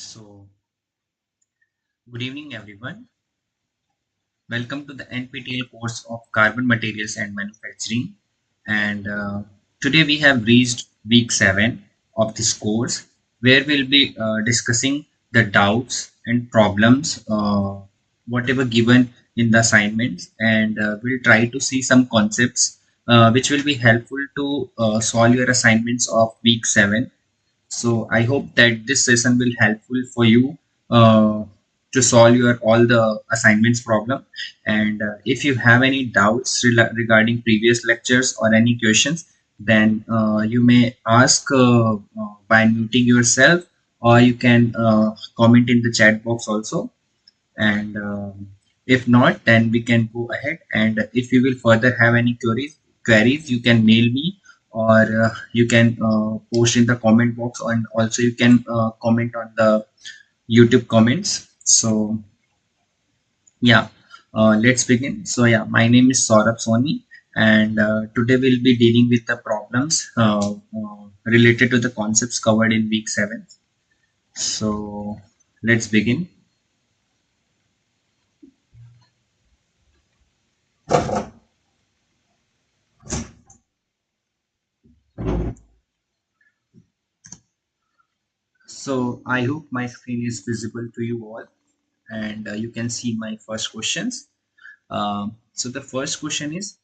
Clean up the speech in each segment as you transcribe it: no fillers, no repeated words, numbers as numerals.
So, good evening, everyone. Welcome to the NPTEL course of Carbon Materials and Manufacturing. And today we have reached week 7 of this course, where we'll be discussing the doubts and problems, whatever given in the assignments, and we'll try to see some concepts which will be helpful to solve your assignments of week 7. So I hope that this session will helpful for you to solve your all the assignments problem. And if you have any doubts regarding previous lectures or any questions, then you may ask by muting yourself, or you can comment in the chat box also. And if not, then we can go ahead, and if you will further have any queries, you can mail me, or you can post in the comment box, and also you can comment on the YouTube comments. So yeah, let's begin. So yeah, my name is Saurabh Soni, and today we'll be dealing with the problems related to the concepts covered in week 7. So let's begin. So I hope my screen is visible to you all, and you can see my first questions. So the first question is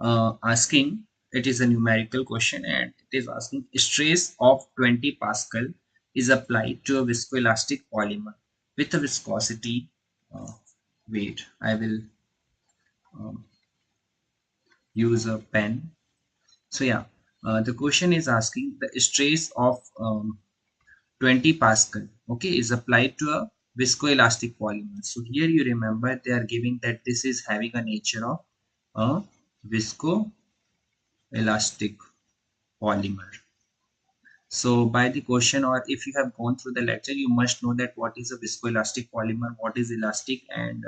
asking, it is a numerical question, and it is asking stress of 20 Pascal is applied to a viscoelastic polymer with a viscosity. Uh, wait, I will um, use a pen. So yeah, the question is asking the stress of 20 Pascal, okay, is applied to a viscoelastic polymer. So here you remember they are giving that this is having a nature of a viscoelastic. polymer. So by the question, or if you have gone through the lecture, you must know that what is a viscoelastic polymer, what is elastic, and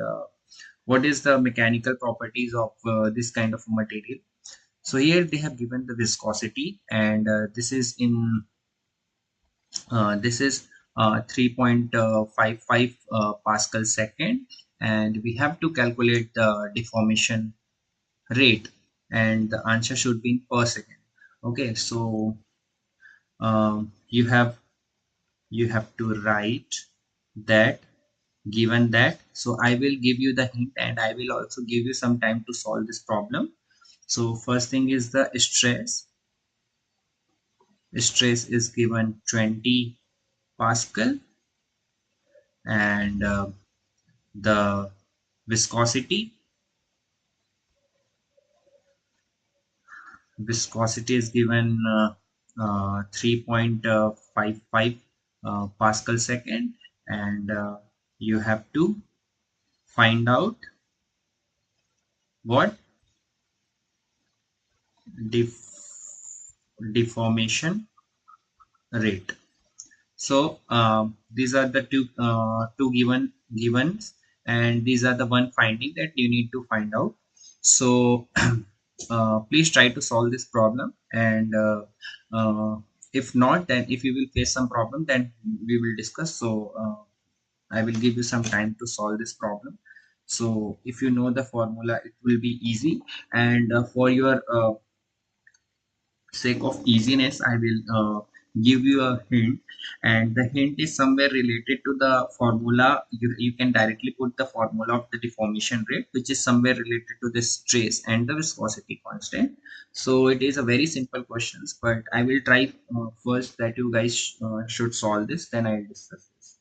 what is the mechanical properties of this kind of material. So here they have given the viscosity, and this is 3.55 Pascal second, and we have to calculate the deformation rate, and the answer should be in per second. Okay, so you have to write that, given that. So I will give you the hint, and I will also give you some time to solve this problem. So first thing is the stress is given 20 Pascal, and the viscosity viscosity is given 3.55 Pascal second, and you have to find out what def deformation rate. So these are the two givens, and these are the one finding that you need to find out. So please try to solve this problem, and if not, then if you will face some problem, then we will discuss. So I will give you some time to solve this problem. So if you know the formula, it will be easy, and for your sake of easiness, I will give you a hint, and the hint is somewhere related to the formula. You can directly put the formula of the deformation rate, which is somewhere related to the stress and the viscosity constant. So it is a very simple questions, but I will try first that you guys should solve this, then I will discuss this.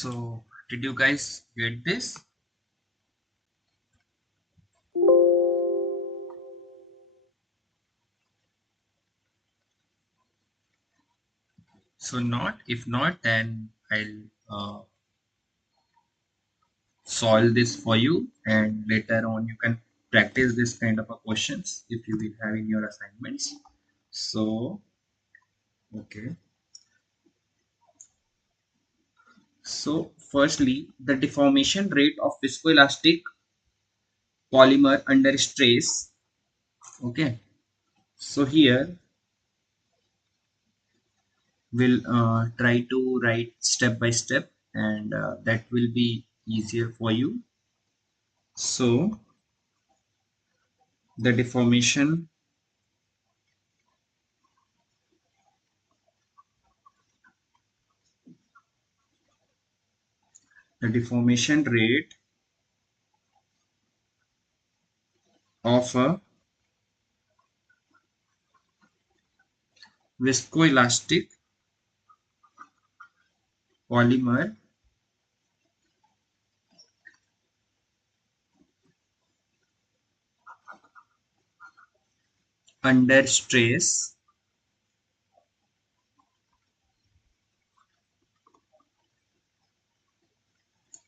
So did you guys get this? So not, if not, then I'll solve this for you, and later on you can practice this kind of a questions if you will have in your assignments. So okay, so firstly, the deformation rate of viscoelastic polymer under stress. Okay, so here we'll try to write step by step, and that will be easier for you. So the deformation rate of a viscoelastic polymer under stress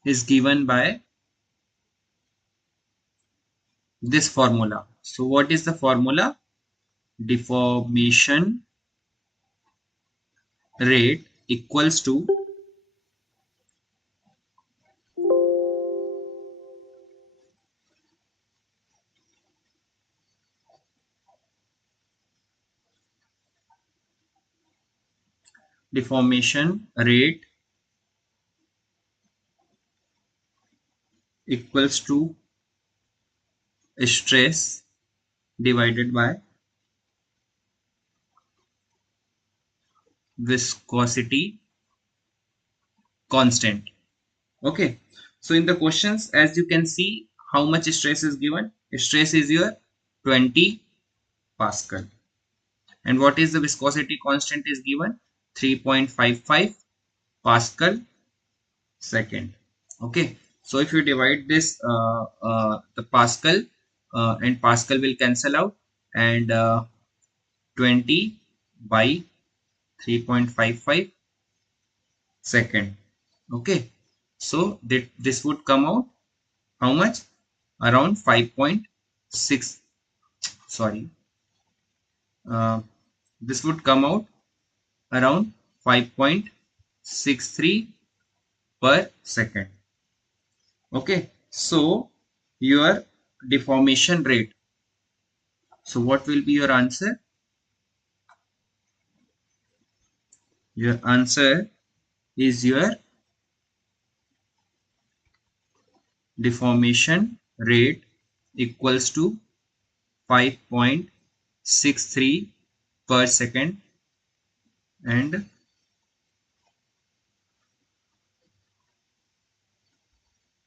is given by this formula. So what is the formula? Deformation rate equals to deformation rate equals to stress divided by viscosity constant. Okay, so in the questions, as you can see, how much stress is given? Stress is your 20 Pascal. And what is the viscosity constant is given? 3.55 Pascal second. Okay, so if you divide this, the Pascal and Pascal will cancel out, and 20 by 3.55 second. Okay, so this would come out how much? Around 5.6. Sorry, uh, this would come out around 5.63 per second. Okay, so your deformation rate. So what will be your answer? Your answer is your deformation rate equals to 5.63 per second, and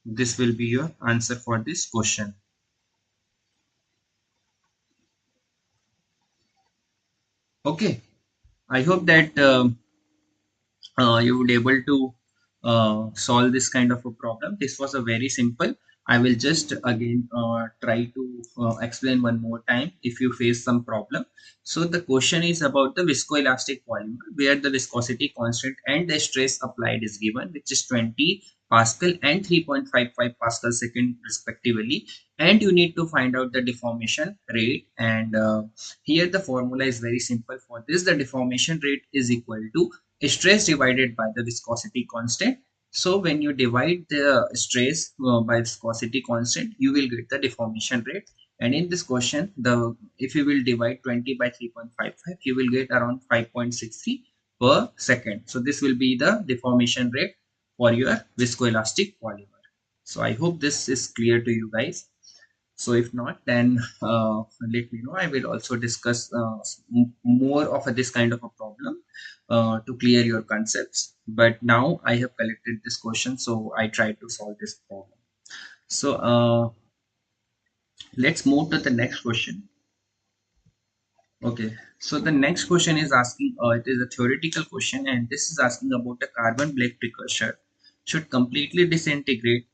this will be your answer for this question. Okay, I hope that you would able to solve this kind of a problem. This was a very simple. I will just again try to explain one more time if you face some problem. So the question is about the viscoelastic polymer, where the viscosity constant and the stress applied is given, which is 20 Pascal and 3.55 Pascal second respectively, and you need to find out the deformation rate. And here the formula is very simple for this. The deformation rate is equal to stress divided by the viscosity constant. So when you divide the stress by viscosity constant, you will get the deformation rate. And in this question, the if you will divide 20 by 3.55, you will get around 5.63 per second. So this will be the deformation rate for your viscoelastic polymer. So I hope this is clear to you guys. So if not, then let me know. I will also discuss more of this kind of a problem to clear your concepts. But now I have collected this question, so I try to solve this problem. So let's move to the next question. Okay, so the next question is asking, it is a theoretical question, and this is asking about the carbon black precursor. should completely disintegrate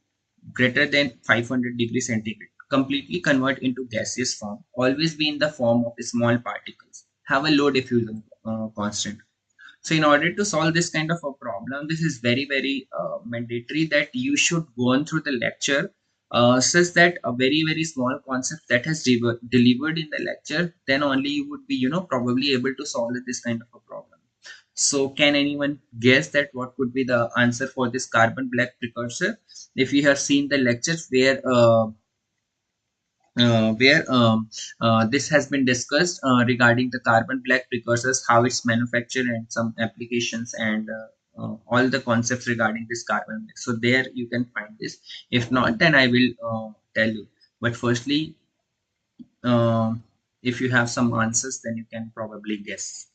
greater than 500 degrees centigrade, completely convert into gaseous form, always be in the form of small particles, have a low diffusion constant. So in order to solve this kind of a problem, this is very, very mandatory that you should go on through the lecture such that a very, very small concept that has delivered in the lecture, then only you would be, probably able to solve this kind of a problem. So can anyone guess that what could be the answer for this carbon black precursor? If you have seen the lectures where this has been discussed regarding the carbon black precursors, how it's manufactured, and some applications, and all the concepts regarding this carbon black. So there you can find this. If not, then I will tell you. But firstly, um, if you have some answers, then you can probably guess.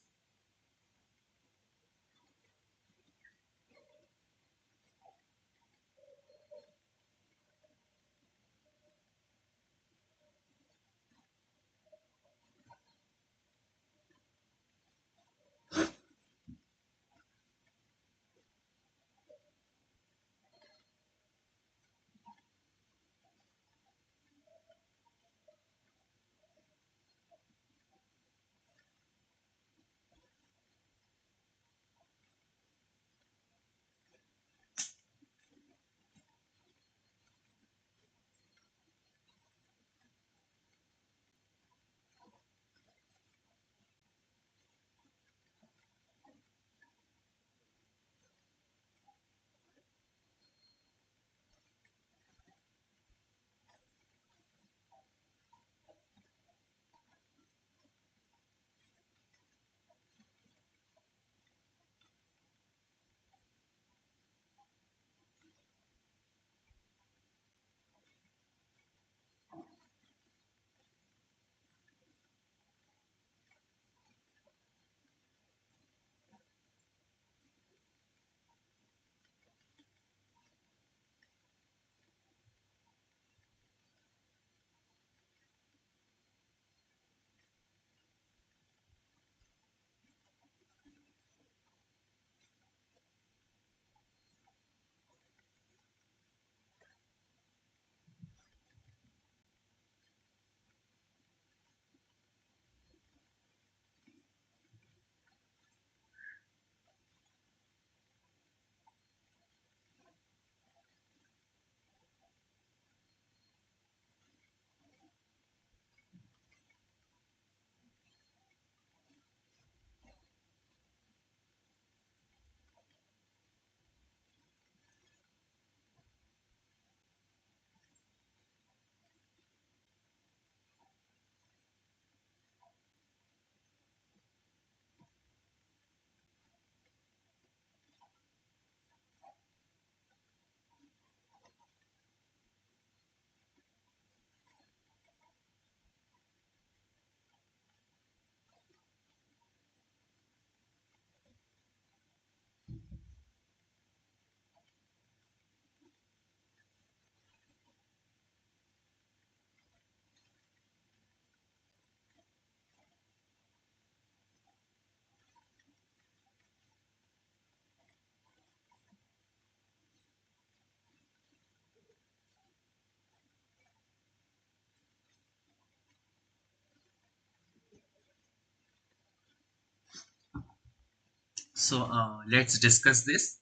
So let's discuss this.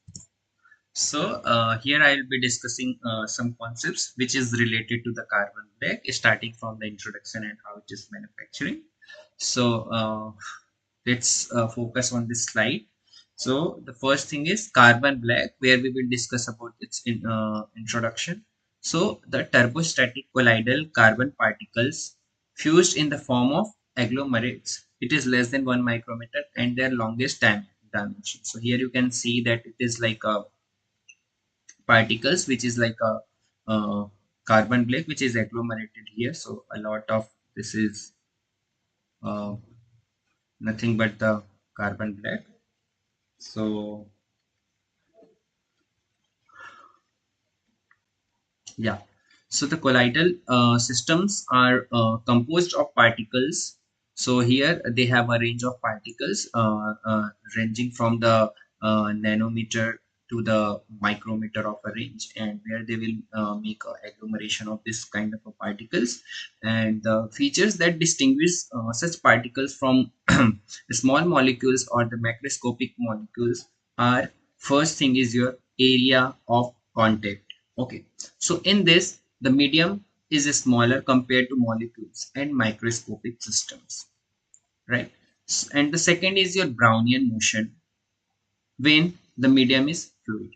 So here I will be discussing some concepts which is related to the carbon black, starting from the introduction and how it is manufacturing. So let's focus on this slide. So the first thing is carbon black, where we will discuss about its introduction. So the turbostatic colloidal carbon particles fused in the form of agglomerates. It is less than 1 micrometer and their longest dimension. So here you can see that it is like a particles which is like a carbon black which is agglomerated here. So a lot of this is uh, nothing but the carbon black. So yeah, so the colloidal systems are composed of particles. So here they have a range of particles ranging from the nanometer to the micrometer of a range, and where they will make a agglomeration of this kind of a particles. And the features that distinguish such particles from small molecules or the macroscopic molecules are, first thing is your area of contact. Okay, so in this the medium is smaller compared to molecules and microscopic systems, right? And the second is your Brownian motion when the medium is fluid.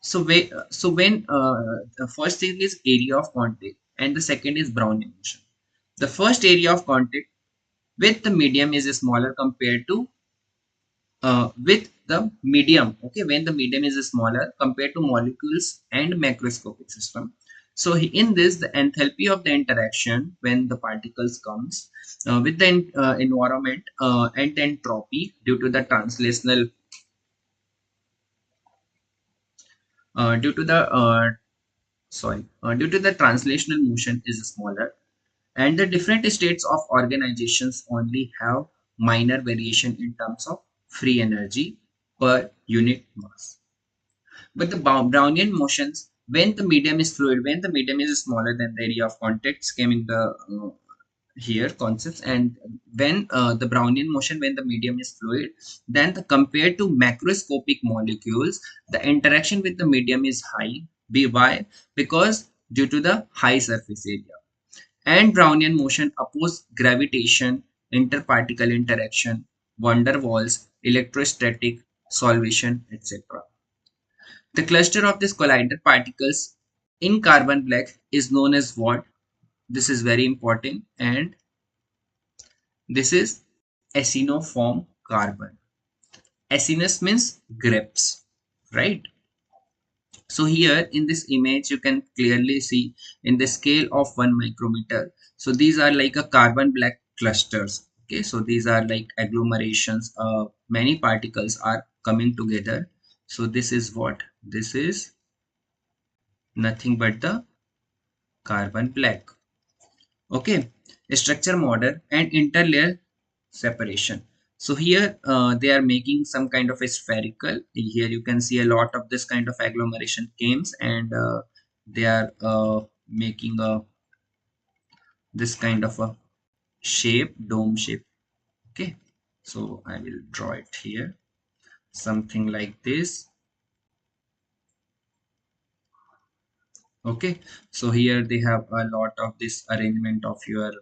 So when the first thing is area of contact and the second is Brownian motion. The first area of contact with the medium is smaller compared to with the medium. Okay, when the medium is smaller compared to molecules and macroscopic system. So in this, the enthalpy of the interaction when the particles comes with the environment and the entropy due to the translational due to the due to the translational motion is smaller, and the different states of organizations only have minor variation in terms of free energy per unit mass. But the Brownian motions, when the medium is fluid, when the medium is smaller than the area of contact, came in the here concepts. And when the Brownian motion, when the medium is fluid, then the compared to macroscopic molecules, the interaction with the medium is high. Why? Because due to the high surface area. And Brownian motion oppose gravitation, interparticle interaction, van der Waals, electrostatic solvation, etc. The cluster of these collider particles in carbon black is known as what? This is very important, and this is aciniform carbon. Acinus means grapes, right? So here in this image, you can clearly see in the scale of 1 micrometer. So these are like a carbon black clusters. Okay, so these are like agglomerations. Many particles are coming together. So this is what? This is nothing but the carbon black. Okay, structure model and interlayer separation. So here they are making some kind of a spherical. Here you can see a lot of this kind of agglomeration comes, and they are making a this kind of a shape, dome shape. Okay, so I will draw it here, something like this. Okay, so here they have a lot of this arrangement of your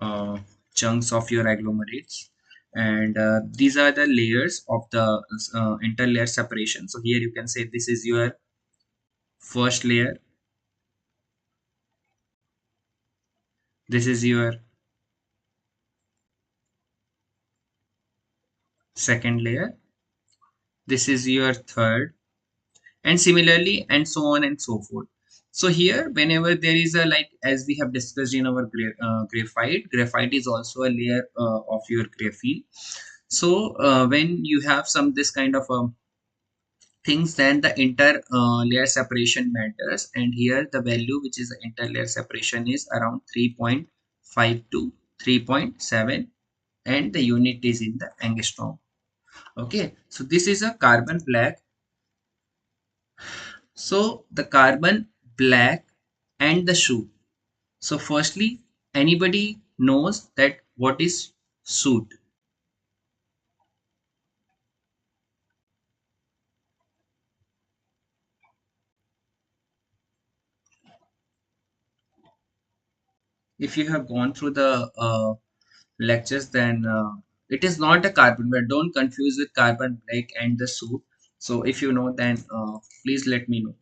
uh, chunks of your agglomerates, and these are the layers of the interlayer separation. So here you can say this is your first layer, this is your second layer, this is your third, and similarly, and so on and so forth. So here whenever there is a, like as we have discussed in our graphite is also a layer of your graphene. So when you have some this kind of things, then the inter layer separation matters, and here the value which is the interlayer separation is around 3.5 to 3.7, and the unit is in the angstrom. Okay, so this is a carbon black. So the carbon black and the soot. So firstly, anybody knows that what is soot? If you have gone through the lectures, then it is not a carbon black. Don't confuse with carbon black and the soot. So if you know, then please let me know.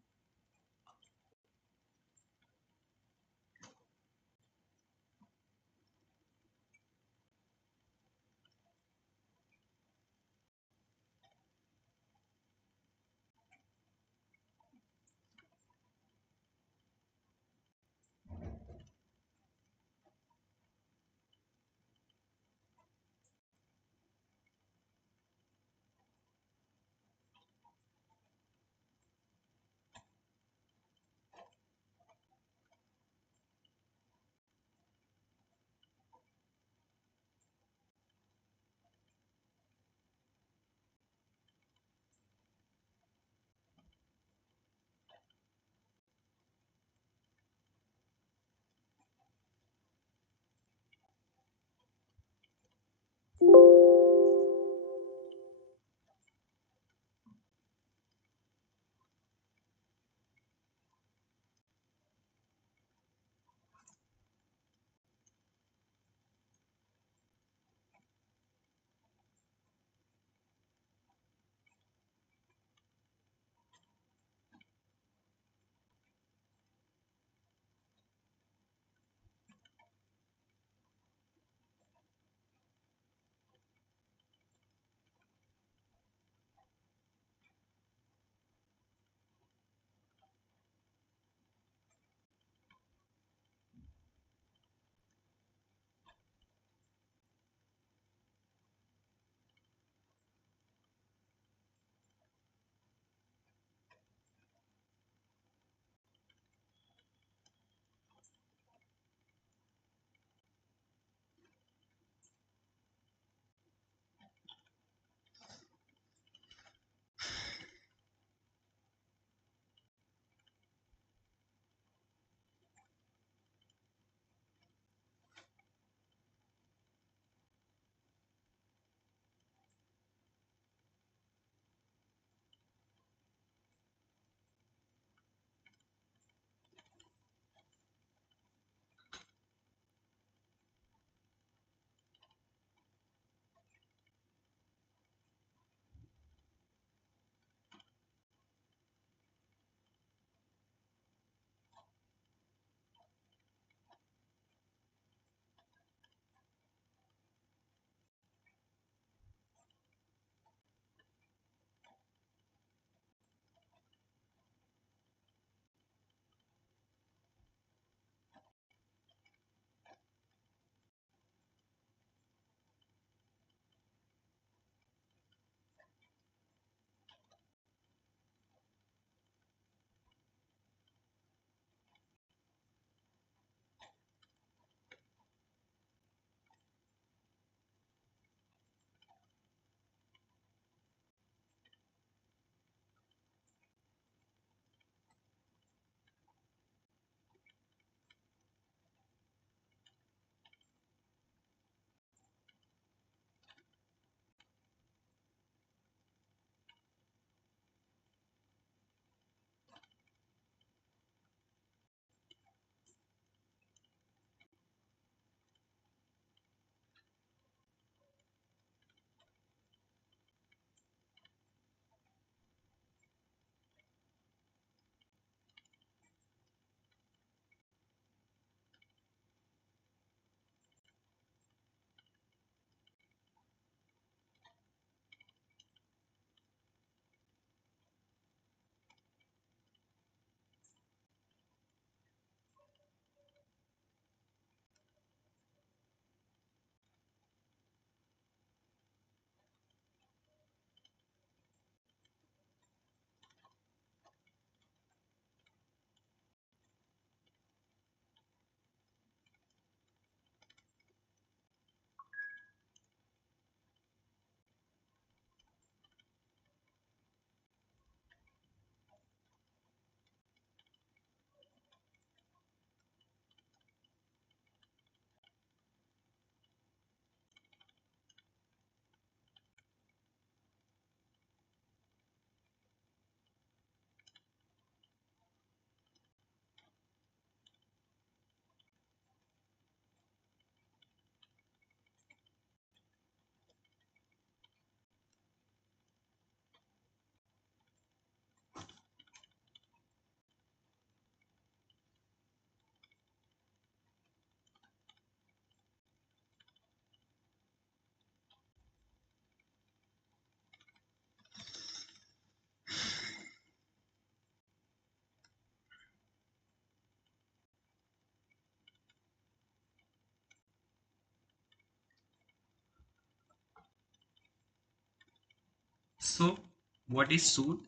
So what is soot?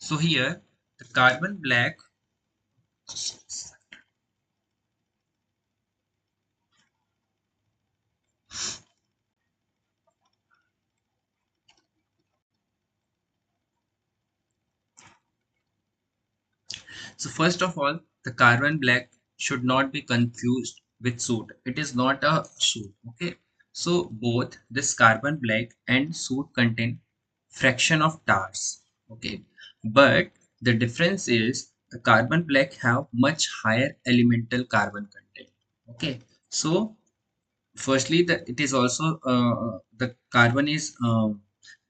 So here the carbon black. So first of all, the carbon black should not be confused with soot. It is not a soot. Okay. So both this carbon black and soot contain fraction of tars. Okay. But the difference is the carbon black have much higher elemental carbon content. Okay. So firstly, it is also the carbon is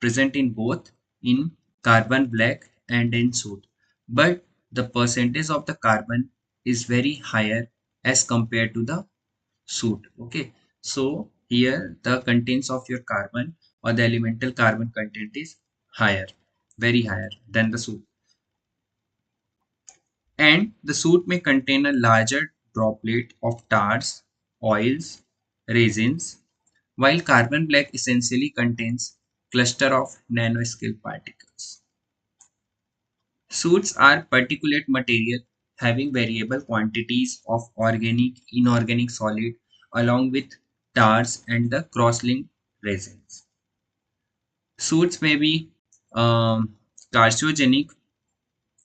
present in both in carbon black and in soot, but the percentage of the carbon is very higher as compared to the soot. Okay, so here the contents of your carbon or the elemental carbon content is higher, very higher than the soot, and the soot may contain a larger droplet of tars, oils, resins, while carbon black essentially contains cluster of nanoscale particles. Soot's are particulate material having variable quantities of organic, inorganic solid along with tars and the cross-linked resins. Soot's may be carcinogenic.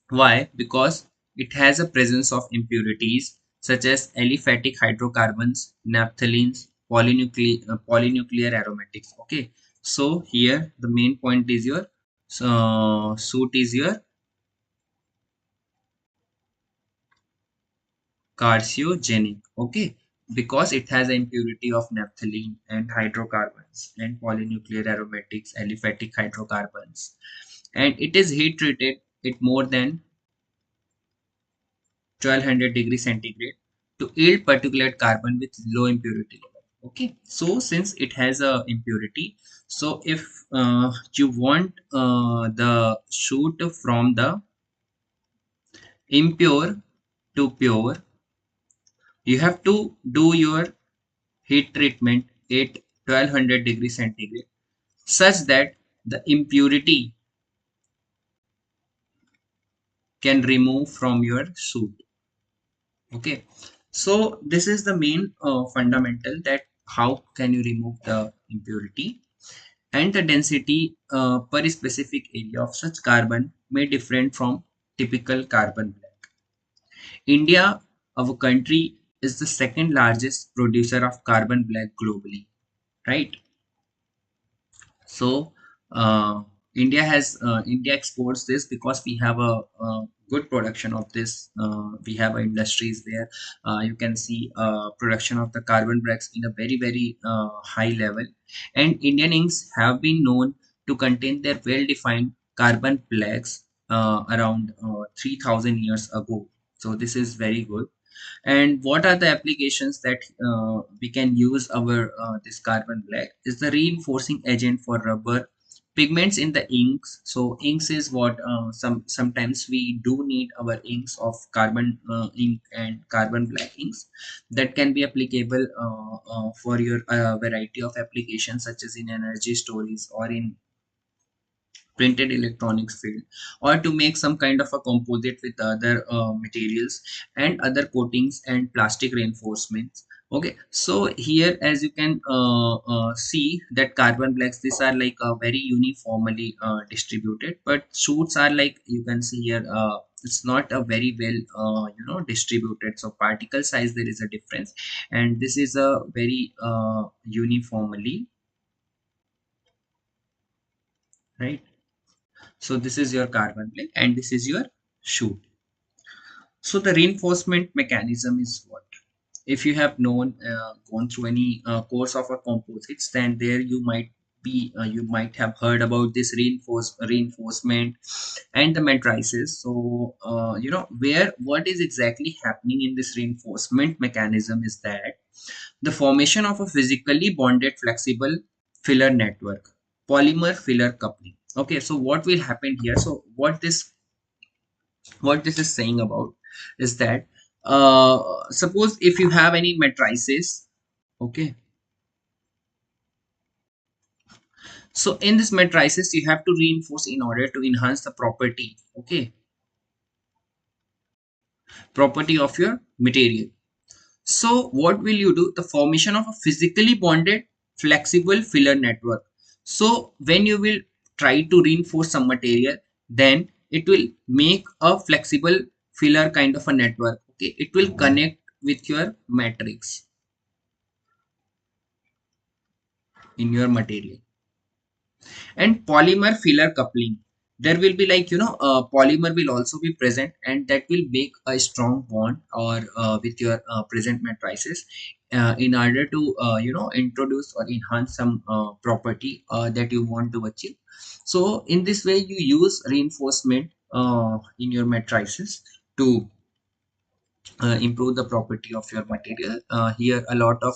Why? Because it has a presence of impurities such as aliphatic hydrocarbons, naphthalenes, polynuclear aromatics. Okay, so here the main point is your soot is your carcinogenic. Okay, because it has an impurity of naphthalene and hydrocarbons and polynuclear aromatics, aliphatic hydrocarbons, and it is heat treated it more than 1200 degrees centigrade to yield particulate carbon with low impurity level. Okay, so since it has a impurity, so if you want the shoot from the impure to pure, you have to do your heat treatment at 1200 degrees centigrade such that the impurity can remove from your shoot. Okay, so this is the main fundamental that how can you remove the impurity, and the density per specific area of such carbon may different from typical carbon black. India, our country, is the second largest producer of carbon black globally, right? So India exports this because we have a good production of this. We have industries where you can see production of the carbon blacks in a very high level, and Indian inks have been known to contain their well-defined carbon blacks around 3,000 years ago. So this is very good. And what are the applications that we can use our this carbon black is the reinforcing agent for rubber pigments in the inks. So inks is what sometimes we do need our inks of carbon ink and carbon black inks that can be applicable for your variety of applications such as in energy storage or in printed electronics field, or to make some kind of a composite with other materials and other coatings and plastic reinforcements. Okay, so here as you can see that carbon blacks, these are like very uniformly distributed, but shoots are like you can see here, it's not a very well distributed, so particle size there is a difference, and this is a very uniformly, right? So this is your carbon black and this is your shoot. So the reinforcement mechanism is what? If you have gone through any course of a composites, then there you might have heard about this reinforcement and the matrices. So where what is exactly happening in this reinforcement mechanism is that the formation of a physically bonded flexible filler network, polymer filler coupling. Okay, so what will happen here? So what this is saying about is that suppose if you have any matrices. Okay, So in this matrices you have to reinforce in order to enhance the property, okay, property of your material. So what will you do? The formation of a physically bonded flexible filler network. So when you will try to reinforce some material, then it will make a flexible filler kind of a network, okay, it will connect with your matrix in your material. And polymer filler coupling, there will be like, polymer will also be present, and that will make a strong bond or with your present matrices in order to introduce or enhance some property that you want to achieve. So in this way you use reinforcement in your matrices to improve the property of your material. Here a lot of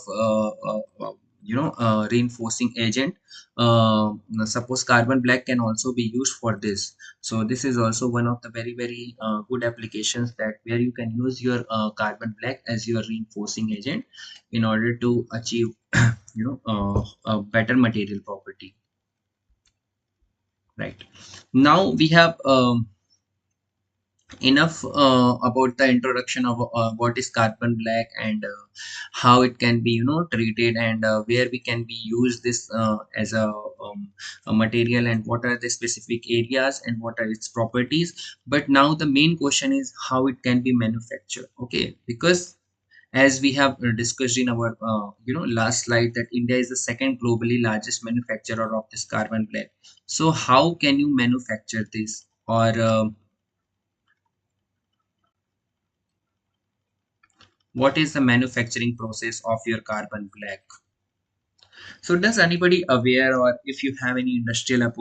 reinforcing agent. Suppose carbon black can also be used for this. So this is also one of the very good applications, that where you can use your carbon black as your reinforcing agent in order to achieve a better material property. Right now we have enough about the introduction of what is carbon black, and how it can be treated, and where we can be use this as a material, and what are the specific areas and what are its properties. But now the main question is how it can be manufactured, okay, because as we have discussed in our last slide, that India is the second globally largest manufacturer of this carbon black. So how can you manufacture this, or what is the manufacturing process of your carbon black? So does anybody aware, or if you have any industrial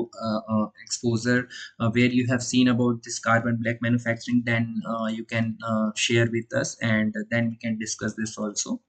exposure where you have seen about this carbon black manufacturing, then you can share with us, and then we can discuss this also.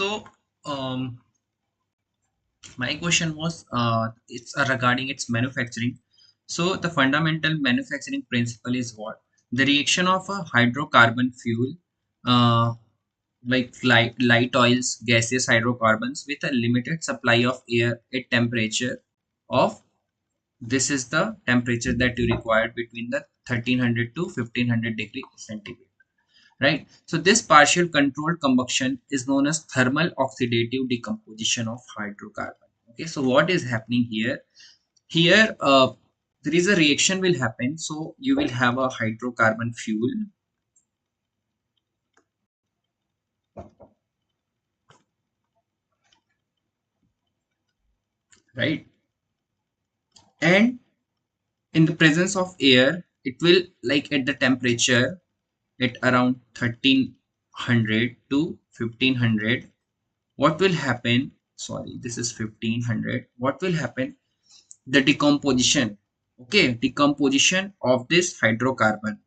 So um, my question was it's regarding its manufacturing. So the fundamental manufacturing principle is what? The reaction of a hydrocarbon fuel, uh, like light oils, gaseous hydrocarbons with a limited supply of air at temperature of, this is the temperature that you require between the 1300 to 1500 degree centigrade, right? So this partial controlled combustion is known as thermal oxidative decomposition of hydrocarbon. Okay, so what is happening here? Here, there is a reaction will happen. So you will have a hydrocarbon fuel, right? And in the presence of air, it will, like at the temperature at around 1300 to 1500, what will happen? Sorry, this is 1500. What will happen? The decomposition, okay, decomposition of this hydrocarbon,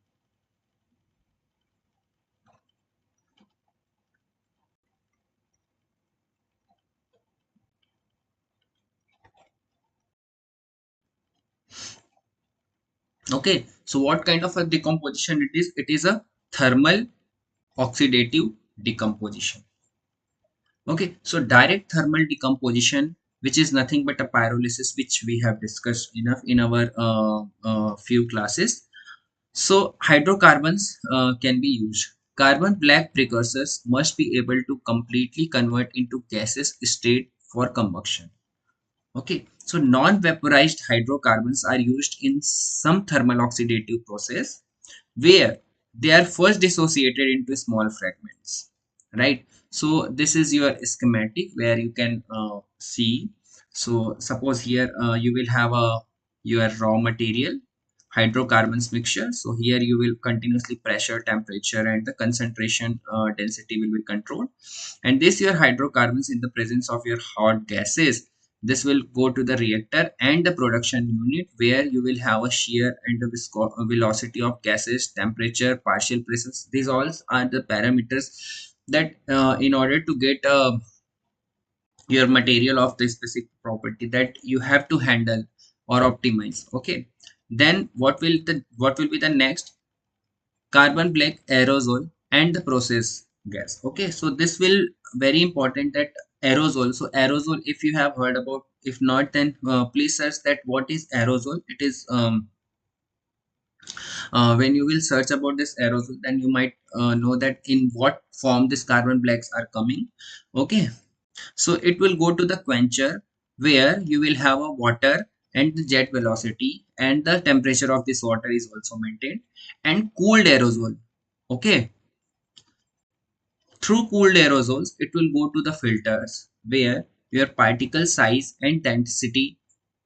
okay. So what kind of a decomposition it is? It is a thermal oxidative decomposition. Okay, so direct thermal decomposition, which is nothing but a pyrolysis, which we have discussed enough in our few classes. So hydrocarbons can be used. Carbon black precursors must be able to completely convert into gaseous state for combustion. Okay, so non-vaporized hydrocarbons are used in some thermal oxidative process where they are first dissociated into small fragments, right? So this is your schematic where you can see. So suppose here you will have a your raw material hydrocarbons mixture. So here you will continuously pressure, temperature, and the concentration density will be controlled. And this your hydrocarbons in the presence of your hot gases, this will go to the reactor and the production unit where you will have a shear and the velocity of gases, temperature, partial pressures. These all are the parameters that in order to get your material of the specific property that you have to handle or optimize. Okay. Then what will be the next? Carbon black aerosol and the process gas. Okay, so this will very important that aerosol. So aerosol, if you have heard about, if not, then please search that what is aerosol. It is when you will search about this aerosol, then you might know that in what form this carbon blacks are coming. Okay, so it will go to the quencher where you will have a water and the jet velocity and the temperature of this water is also maintained, and cooled aerosol. Okay, through cooled aerosols, it will go to the filters where your particle size and density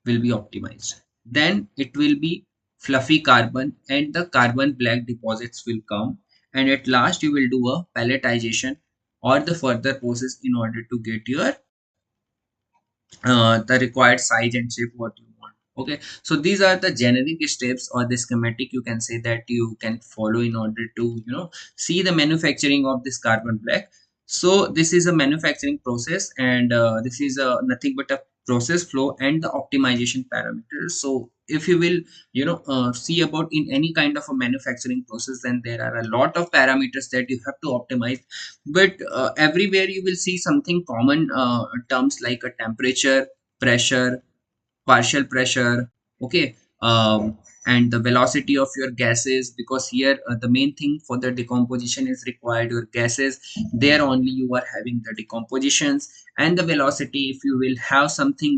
will be optimized. Then it will be fluffy carbon and the carbon black deposits will come. And at last, you will do a pelletization or the further process in order to get your the required size and shape what you want. Okay, so these are the generic steps or the schematic you can say that you can follow in order to see the manufacturing of this carbon black. So this is a manufacturing process, and this is nothing but a process flow and the optimization parameters. So if you will see about in any kind of a manufacturing process, then there are a lot of parameters that you have to optimize, but everywhere you will see something common terms like a temperature, pressure, partial pressure. Okay, and the velocity of your gases, because here the main thing for the decomposition is required your gases. There only you are having the decompositions. And the velocity, if you will have something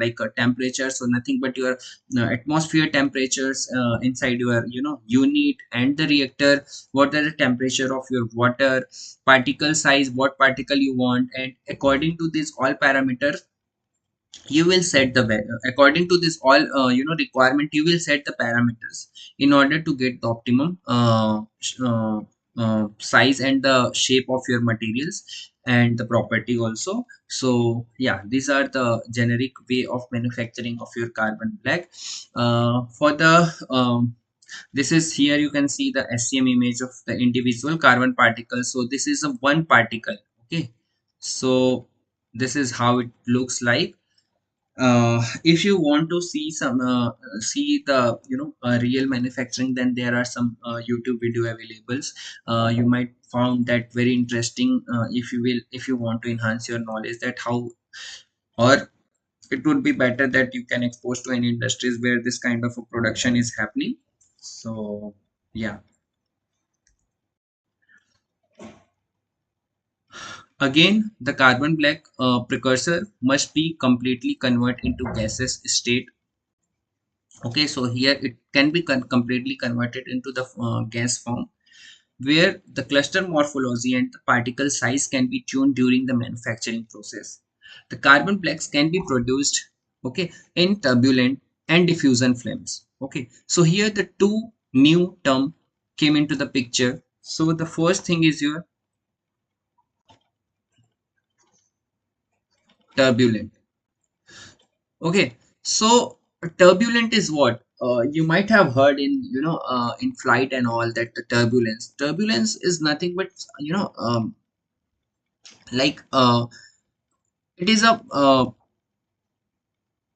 like a temperature, so nothing but your atmosphere temperatures inside your unit and the reactor, what are the temperature of your water, particle size, what particle you want, and according to these all parameters you will set the according to this all requirement, you will set the parameters in order to get the optimum size and the shape of your materials and the property also. So yeah, these are the generic way of manufacturing of your carbon black. For the this is, here you can see the SCM image of the individual carbon particles. So this is a one particle. Okay, So this is how it looks like. If you want to see some see the real manufacturing, then there are some YouTube video available. You might found that very interesting. If you want to enhance your knowledge, that how, or it would be better that you can expose to any industries where this kind of a production is happening. So yeah, again, the carbon black precursor must be completely converted into gaseous state. Okay, so here it can be completely converted into the gas form, where the cluster morphology and the particle size can be tuned during the manufacturing process. The carbon blacks can be produced, okay, in turbulent and diffusion flames. Okay, so here the two new term came into the picture. So the first thing is your turbulent. Okay, so turbulent is what you might have heard in in flight and all, that the turbulence is nothing but like it is a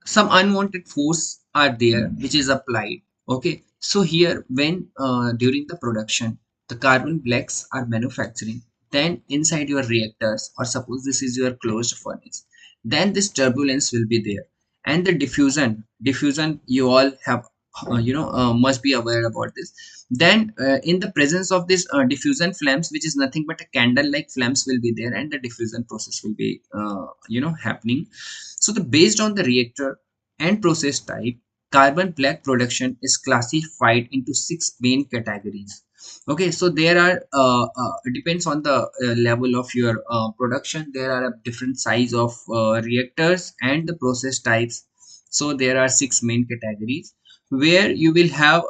some unwanted force are there which is applied. Okay, so here when during the production the carbon blacks are manufacturing, then inside your reactors, or suppose this is your closed furnace, then this turbulence will be there. And the diffusion you all have must be aware about this. Then in the presence of this diffusion flames, which is nothing but a candle like flames will be there, and the diffusion process will be happening. So the based on the reactor and process type, carbon black production is classified into six main categories. Okay, so there are it depends on the level of your production. There are a different size of reactors and the process types. So there are six main categories where you will have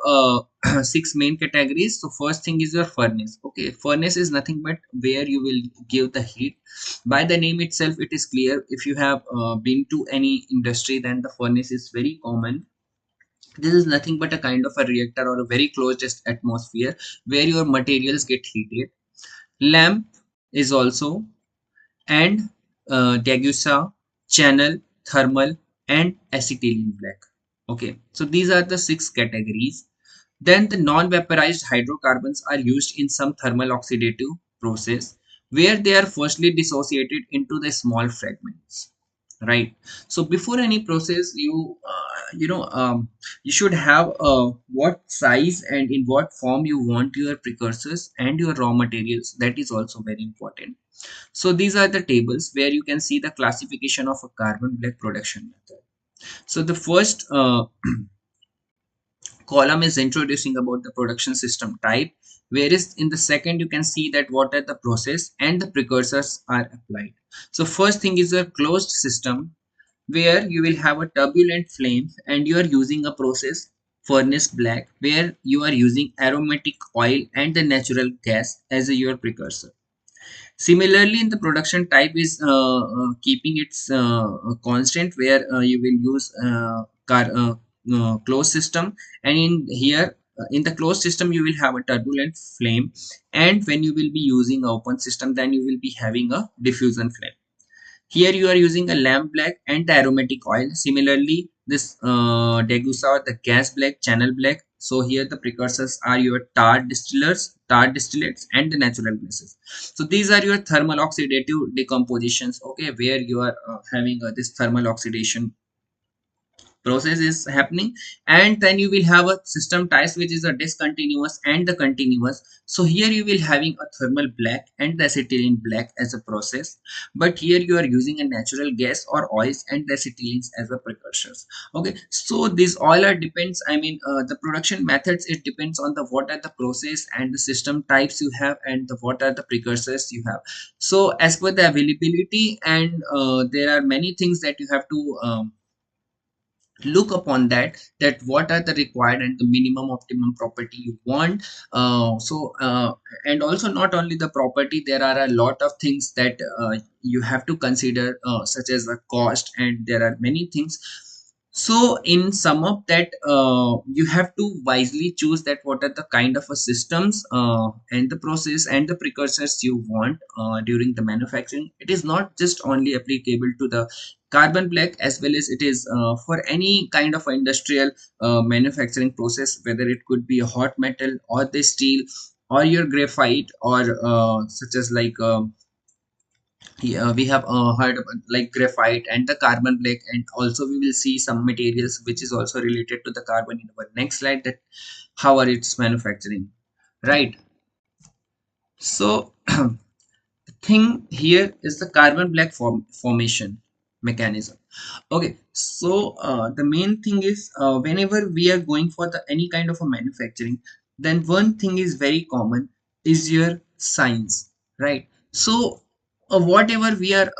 six main categories. So first thing is your furnace. Okay, furnace is nothing but where you will give the heat. By the name itself it is clear. If you have been to any industry, then the furnace is very common. This is nothing but a kind of a reactor or a very closed atmosphere where your materials get heated. Lamp is also, and degussa, channel, thermal, and acetylene black. Okay, so these are the six categories. Then the non-vaporized hydrocarbons are used in some thermal oxidative process where they are firstly dissociated into the small fragments. Right. So before any process, you should have what size and in what form you want your precursors and your raw materials. That is also very important. So these are the tables where you can see the classification of a carbon black production method. So the first column is introducing about the production system type, whereas in the second you can see that what are the process and the precursors are applied. So first thing is a closed system where you will have a turbulent flame and you are using a process furnace black where you are using aromatic oil and the natural gas as a your precursor. Similarly, in the production type is keeping its constant where you will use closed system, and in here in the closed system you will have a turbulent flame, and when you will be using a open system, then you will be having a diffusion flame. Here you are using a lamp black and the aromatic oil. Similarly, this degussa or the gas black, channel black. So here the precursors are your tar distillates, and the natural gases. So these are your thermal oxidative decompositions. Okay, where you are having this thermal oxidation process is happening. And then you will have a system types which is a discontinuous and the continuous. So here you will having a thermal black and the acetylene black as a process, but here you are using a natural gas or oils and the acetylenes as a precursors. Okay, so this all are depends, I mean the production methods, it depends on the what are the process and the system types you have and the what are the precursors you have. So as per the availability, and there are many things that you have to look upon that what are the required and the minimum optimum property you want. And also not only the property, there are a lot of things that you have to consider, such as the cost, and there are many things. So in sum up that you have to wisely choose that what are the kind of a systems and the process and the precursors you want during the manufacturing. It is not just only applicable to the carbon black, as well as it is for any kind of industrial manufacturing process, whether it could be a hot metal or the steel or your graphite or such as like yeah, we have heard about like graphite and the carbon black, and also we will see some materials which is also related to the carbon in our next slide, that how are its manufacturing, right? So the thing here is the carbon black formation mechanism. Okay, so the main thing is whenever we are going for the any kind of a manufacturing, then one thing is very common is your science, right? So whatever we are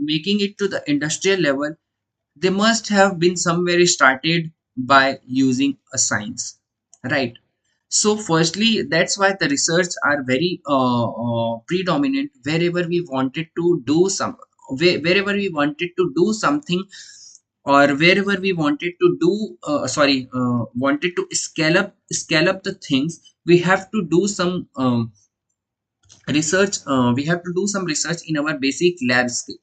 making it to the industrial level, they must have been somewhere started by using a science, right? So firstly, that's why the research are very predominant wherever we wanted to do some, wherever we wanted to do something, or wherever we wanted to do wanted to scale up the things, we have to do some research. We have to do some research in our basic lab skill.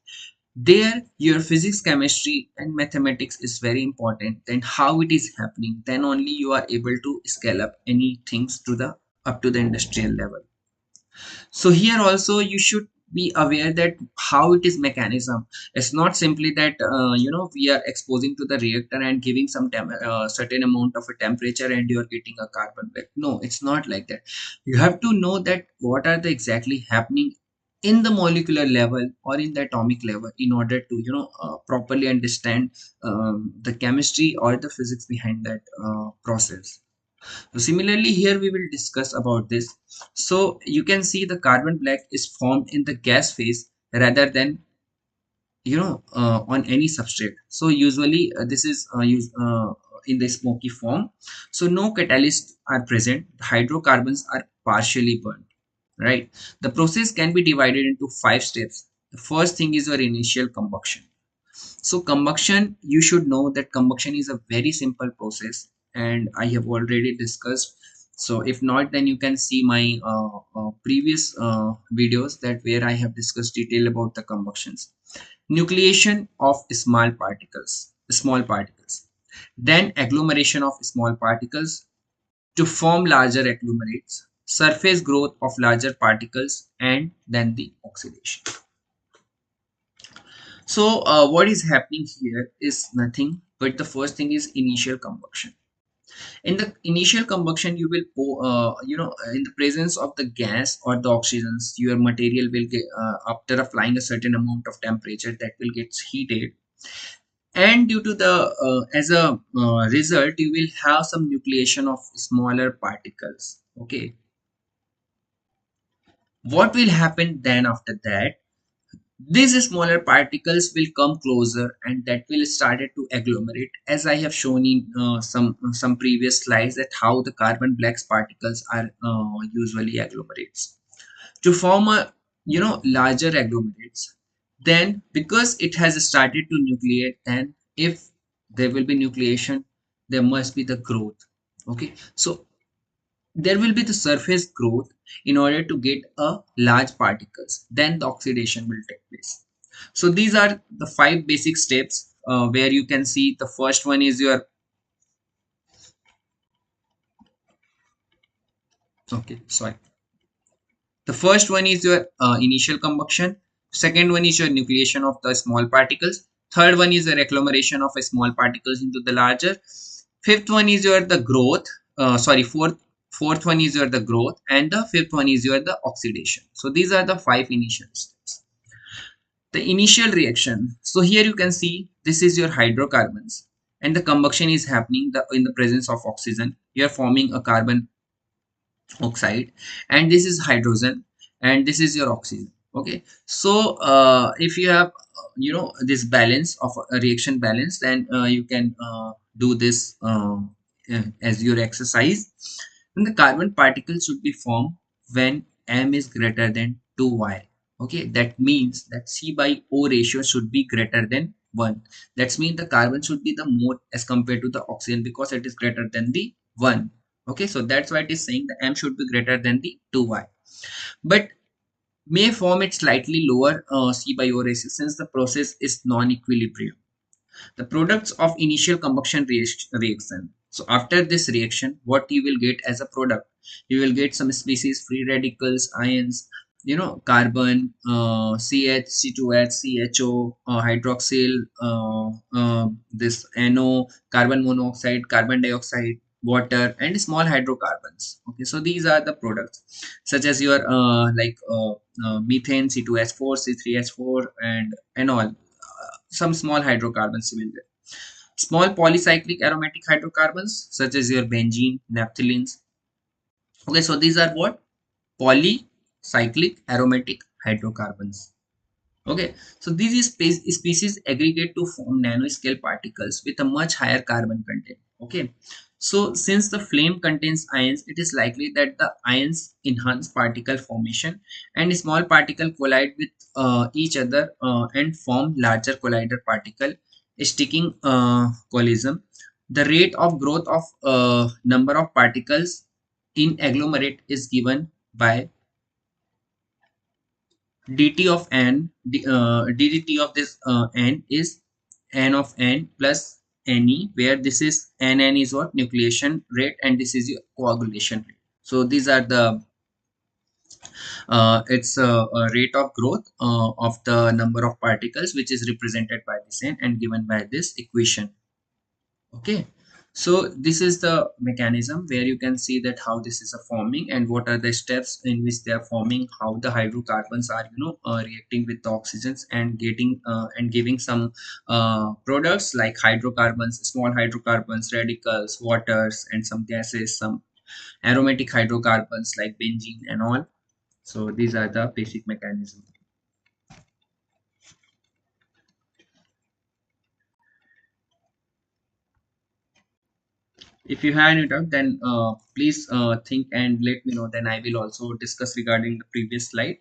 There your physics, chemistry and mathematics is very important, then how it is happening, then only you are able to scale up any things to the up to the industrial level. So here also you should be aware that how it is mechanism. It's not simply that we are exposing to the reactor and giving some certain amount of a temperature and you are getting a carbon black. No, it's not like that. You have to know that what are the exactly happening in the molecular level or in the atomic level in order to properly understand the chemistry or the physics behind that process. So similarly, here we will discuss about this. So you can see the carbon black is formed in the gas phase rather than on any substrate. So usually this is used in the smoky form. So no catalysts are present. Hydrocarbons are partially burned. Right. The process can be divided into 5 steps. The first thing is your initial combustion. So combustion, you should know that combustion is a very simple process, and I have already discussed. So if not, then you can see my previous videos that where I have discussed detail about the combustions. Nucleation of small particles. Then agglomeration of small particles to form larger agglomerates, surface growth of larger particles, and then the oxidation. So what is happening here is nothing but the first thing is initial combustion. In the initial combustion, you will in the presence of the gas or the oxygens, your material will get after applying a certain amount of temperature that will get heated, and due to the as a result, you will have some nucleation of smaller particles. Okay, what will happen then after that? These smaller particles will come closer and that will started to agglomerate, as I have shown in some previous slides that how the carbon black particles are usually agglomerates to form a larger agglomerates. Then because it has started to nucleate, then if there will be nucleation, there must be the growth. Okay, so there will be the surface growth in order to get a large particles, then the oxidation will take place. So these are the 5 basic steps where you can see the first one is your okay sorry the first one is your initial combustion, second one is your nucleation of the small particles, third one is your agglomeration of small particles into the larger, fifth one is your the growth fourth one is your the growth, and the fifth one is your the oxidation. So these are the 5 initial steps. The initial reaction, so here you can see this is your hydrocarbons and the combustion is happening in the presence of oxygen. You are forming a carbon oxide, and this is hydrogen, and this is your oxygen. Okay, so if you have this balance of a reaction balance, then you can do this as your exercise. And the carbon particles should be formed when m is greater than 2y. Okay, that means that C by O ratio should be greater than 1. That means the carbon should be the more as compared to the oxygen because it is greater than the 1. Okay, so that's why it is saying the M should be greater than the 2y. But may form at slightly lower C by O ratio since the process is non-equilibrium. The products of initial combustion reaction. So after this reaction, what you will get as a product? You will get some species free radicals, ions, carbon, CH, C2H, CHO, hydroxyl, this NO, carbon monoxide, carbon dioxide, water, and small hydrocarbons. Okay, so these are the products, such as your methane, C2H4, C3H4, and all some small hydrocarbons will get. Small polycyclic aromatic hydrocarbons such as your benzene, naphthalenes. Okay, so these are what? Polycyclic aromatic hydrocarbons. Okay, so these species aggregate to form nanoscale particles with a much higher carbon content. Okay, so since the flame contains ions, it is likely that the ions enhance particle formation and small particle collide with each other and form larger collider particle, sticking collision. The rate of growth of number of particles in agglomerate is given by dt of n ddt of this n is n of n plus ne, where this is nn is what nucleation rate and this is your coagulation rate. So these are the it's a rate of growth of the number of particles which is represented by this n and given by this equation. Okay, so this is the mechanism where you can see that how this is a forming and what are the steps in which they are forming, how the hydrocarbons are reacting with the oxygens and getting and giving some products like hydrocarbons, small hydrocarbons, radicals, waters, and some gases, some aromatic hydrocarbons like benzene and all. So these are the basic mechanism. If you have any doubt, then please think and let me know. Then I will also discuss regarding the previous slide.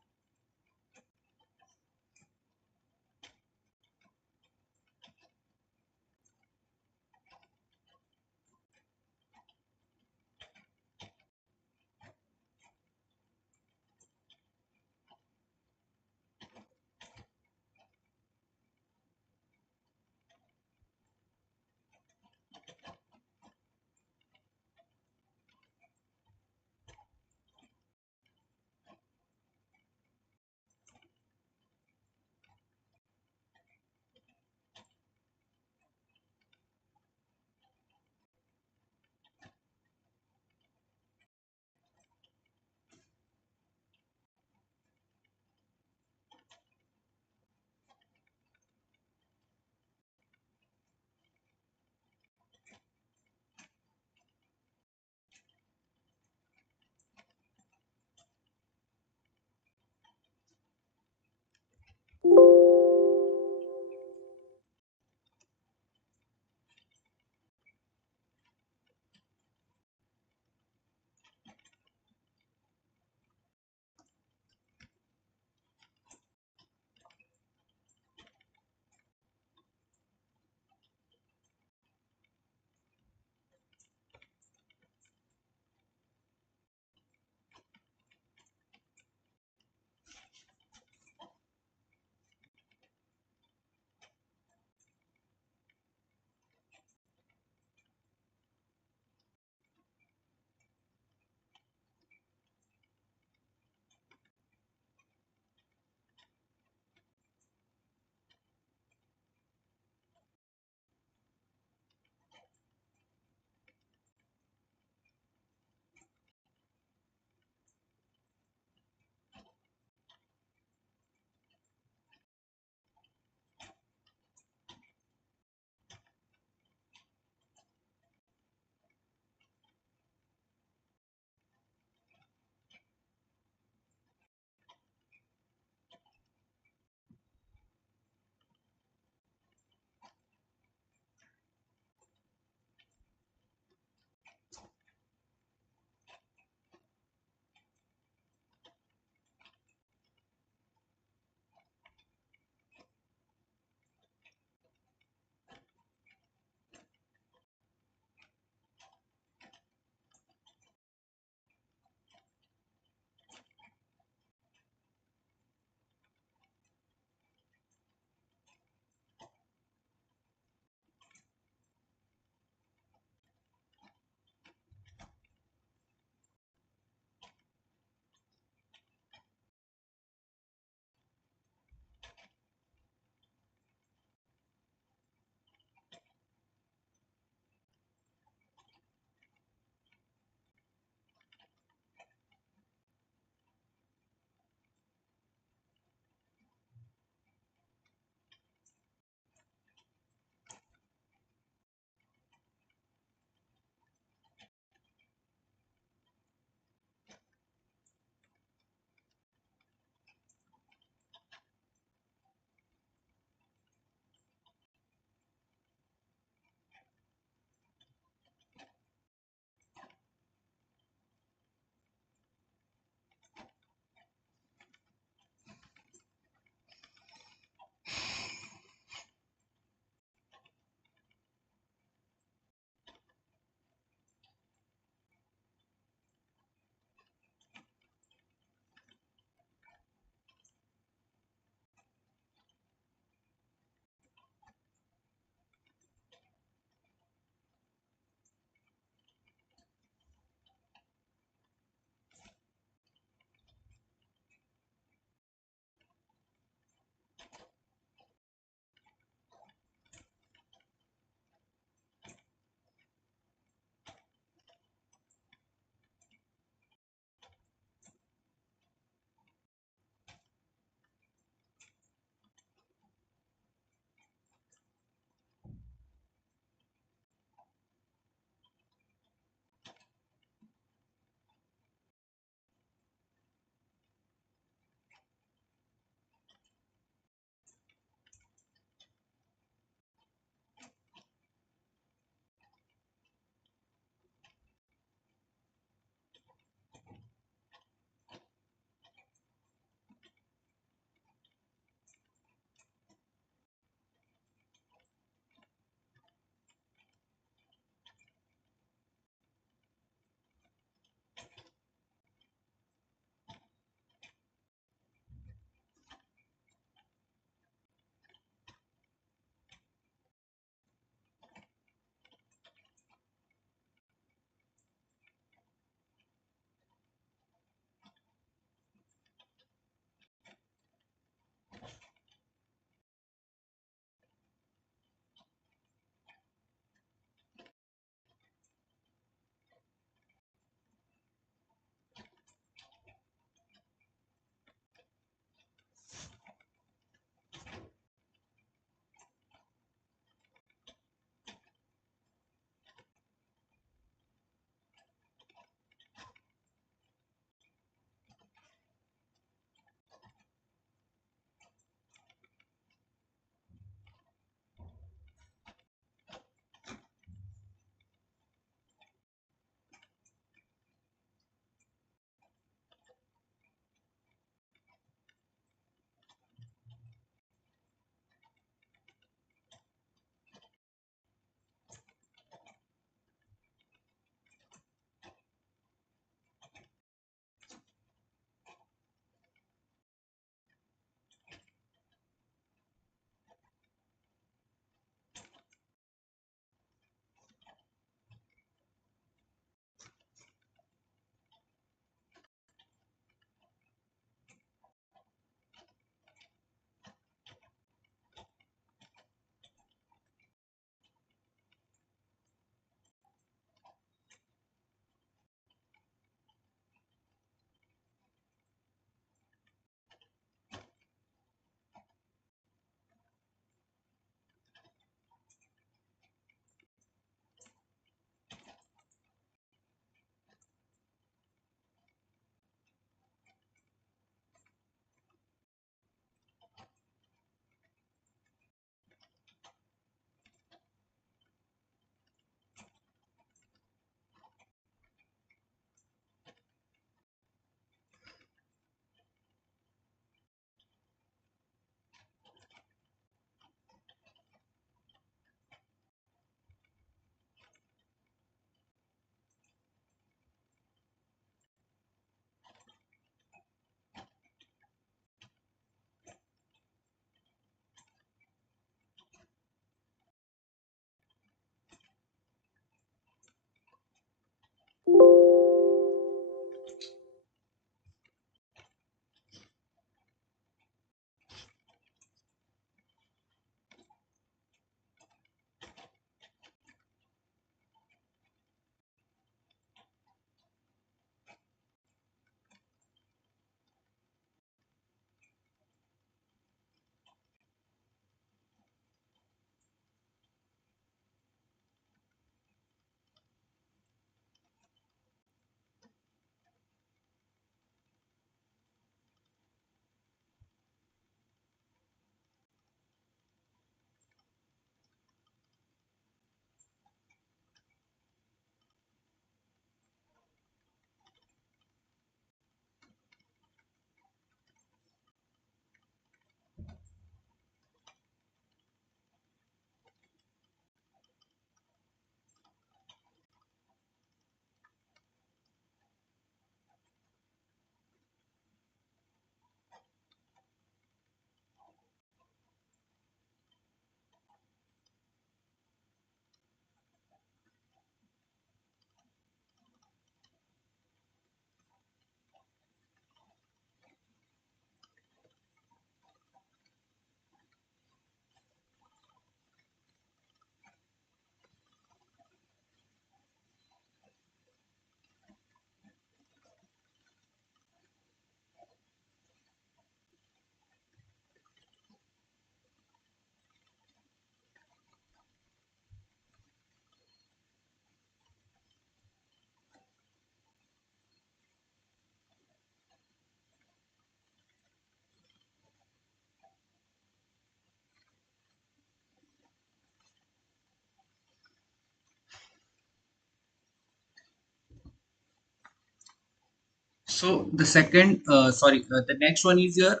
So the second, the next one is your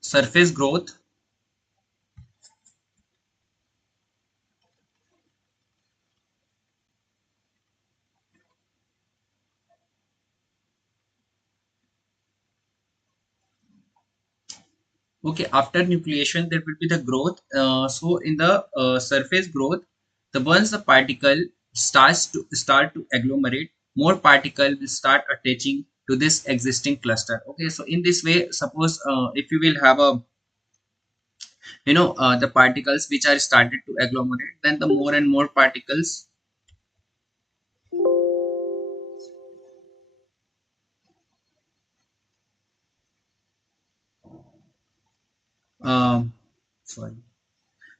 surface growth. Okay, after nucleation, there will be the growth. So in the surface growth, the once the particle start to agglomerate, more particle will start attaching to this existing cluster. Okay, so in this way, suppose if you will have a the particles which are started to agglomerate, then the more and more particles. Um, sorry.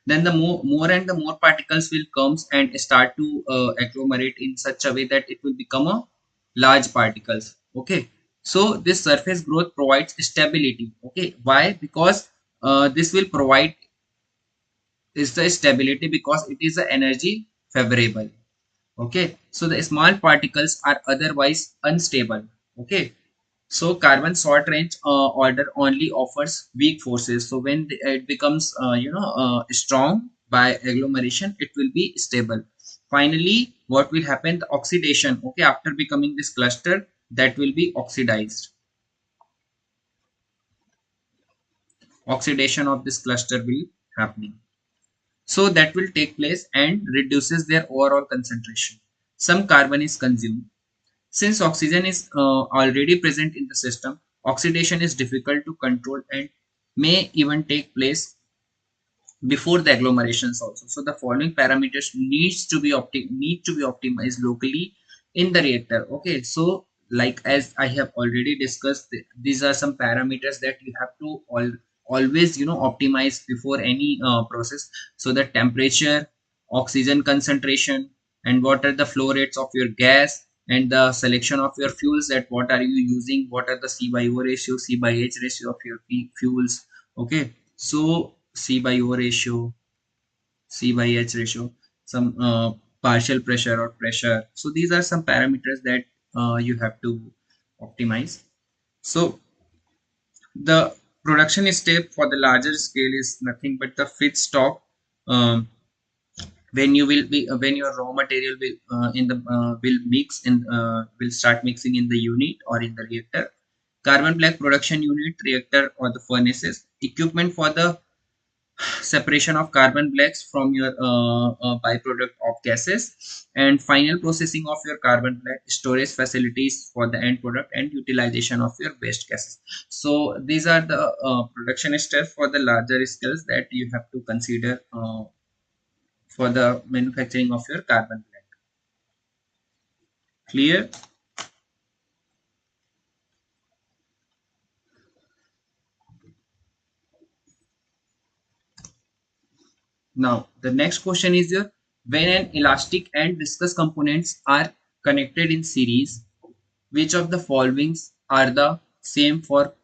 Then the more and the more particles will comes and start to agglomerate in such a way that it will become a large particles. Okay, so this surface growth provides stability. Okay, why? Because this will provide is the stability because it is a energy favorable. Okay, so the small particles are otherwise unstable. Okay, so carbon short range order only offers weak forces. So when it becomes strong by agglomeration, it will be stable. Finally, what will happen? The oxidation. Okay, after becoming this cluster, that will be oxidized. Oxidation of this cluster will happening. So that will take place and reduces their overall concentration. Some carbon is consumed. Since oxygen is already present in the system, oxidation is difficult to control and may even take place before the agglomerations also. So the following parameters need to be optimized locally in the reactor. Okay, so like as I have already discussed, these are some parameters that you have to always optimize before any process. So the temperature, oxygen concentration, and what are the flow rates of your gas, and the selection of your fuels, that what are you using, what are the C by O ratio, C by H ratio of your fuels. Okay, so C by O ratio, C by H ratio, some partial pressure or pressure. So these are some parameters that you have to optimize. So the production step for the larger scale is nothing but the feedstock. Um, when you will be when your raw material will mix in will start mixing in the unit or in the reactor. Carbon black production unit, reactor or the furnaces, equipment for the separation of carbon blacks from your byproduct of gases, and final processing of your carbon black, storage facilities for the end product, and utilization of your waste gases. So these are the production steps for the larger scales that you have to consider for the manufacturing of your carbon black. Clear? Now the next question is your, when an elastic and viscous components are connected in series, which of the followings are the same for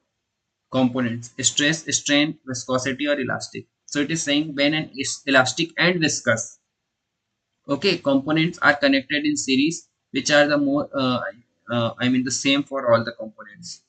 components: stress, strain, viscosity, or elastic? So it is saying when an elastic and viscous, okay, components are connected in series, which are the more I mean the same for all the components.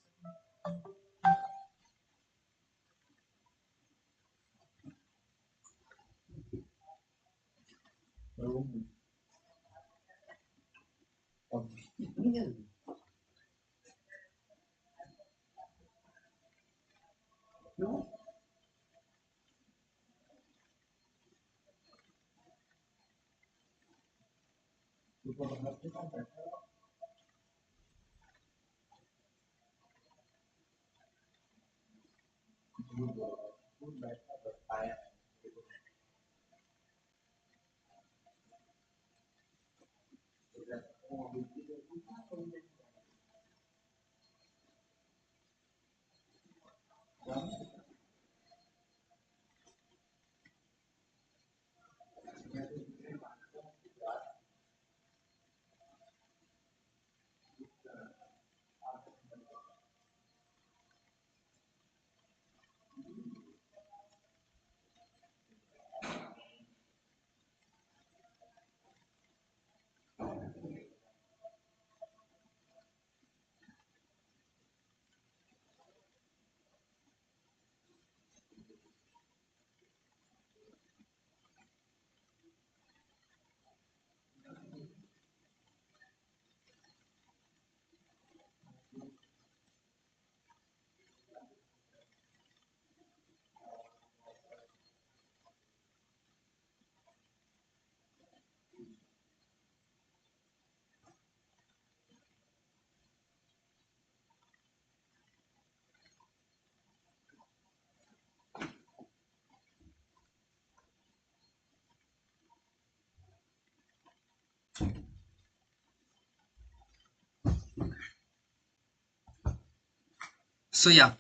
So yeah,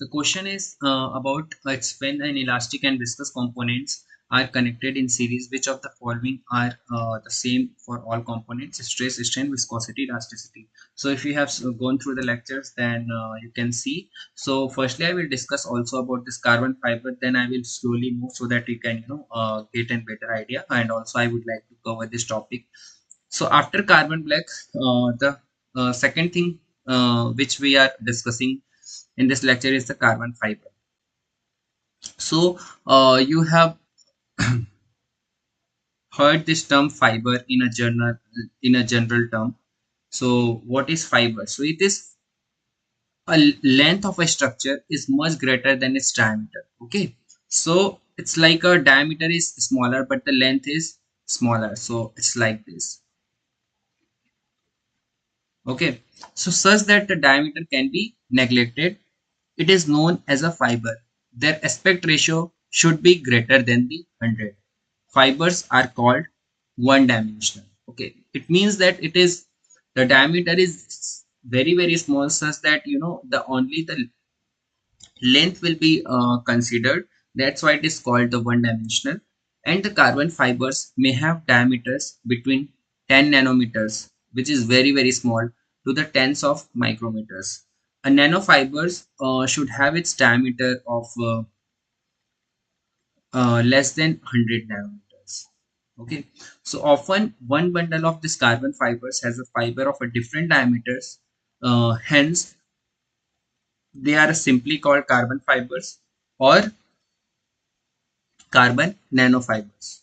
the question is about it's when an elastic and viscous components are connected in series, which of the following are the same for all components: stress, strain, viscosity, elasticity. So if you have gone through the lectures, then you can see. So firstly, I will discuss also about this carbon fiber. Then I will slowly move so that you can get a better idea. And also, I would like to cover this topic. So after carbon black, the second thing which we are discussing in this lecture is the carbon fiber. So you have heard this term fiber in a general term. So what is fiber? So it is a length of a structure is much greater than its diameter. Okay, so it's like a diameter is smaller but the length is smaller. So it's like this. Okay, so such that the diameter can be neglected, it is known as a fiber. Their aspect ratio should be greater than the 100. Fibers are called one dimensional. Okay, it means that it is the diameter is very small, such that the only the length will be considered. That's why it is called the one dimensional. And the carbon fibers may have diameters between 10 nanometers, which is very small, to the tens of micrometers. A nanofibers should have its diameter of less than 100 nanometers. Okay, so often one bundle of this carbon fibers has a fiber of a different diameters. Hence, they are simply called carbon fibers or carbon nanofibers.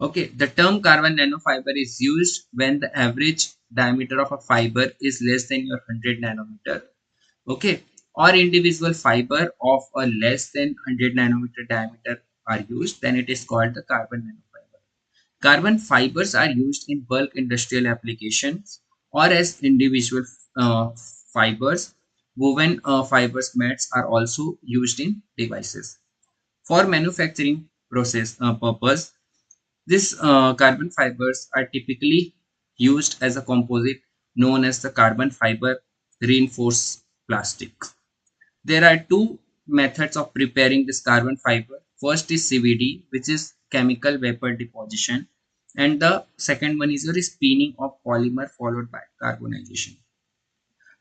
Okay, the term carbon nanofiber is used when the average diameter of a fiber is less than your 100 nanometer. Okay, or individual fiber of a less than 100 nanometer diameter are used, then it is called the carbon nanofiber. Carbon fibers are used in bulk industrial applications or as individual uh, fibers. Woven fibers mats are also used in devices. For manufacturing process purpose, these carbon fibers are typically used as a composite known as the carbon fiber reinforced plastic. There are two methods of preparing this carbon fiber. First is CVD, which is chemical vapor deposition, and the second one is your spinning of polymer followed by carbonization.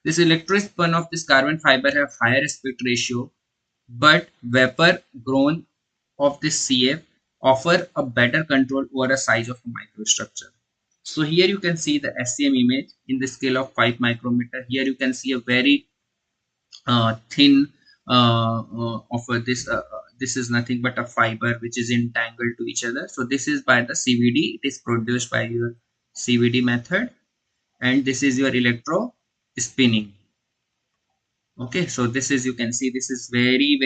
This electrospin of this carbon fiber have higher aspect ratio, but vapor grown of this CF offer a better control over the size of a microstructure. So here you can see the SCM image in the scale of 5 micrometer. Here you can see a very thin of this is nothing but a fiber which is entangled to each other. So this is by the CVD. It is produced by your CVD method, and this is your electro spinning. Okay, so this is, you can see, this is very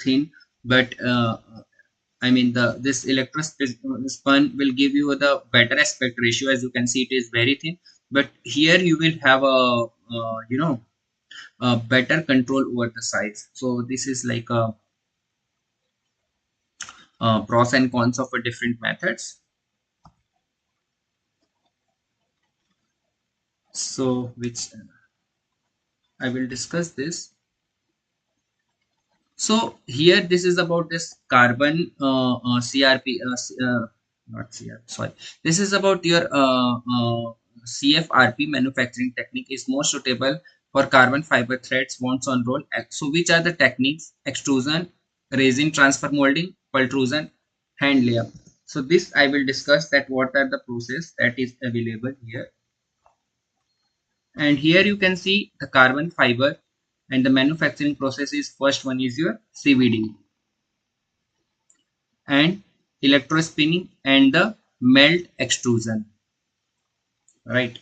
thin, but I mean the this electrospin will give you the better aspect ratio. As you can see, it is very thin, but here you will have a better control over the size. So this is like a pros and cons of a different methods. So which I will discuss this. So here this is about this carbon CRP, not CRP, sorry. This is about your CFRP manufacturing technique is more suitable for carbon fiber threads, bonds on roll. So which are the techniques? Extrusion, resin transfer molding, pultrusion, hand layup. So this I will discuss that what are the process that is available here. And here you can see the carbon fiber, and the manufacturing process is, first one is your CVD and electrospinning and the melt extrusion, right?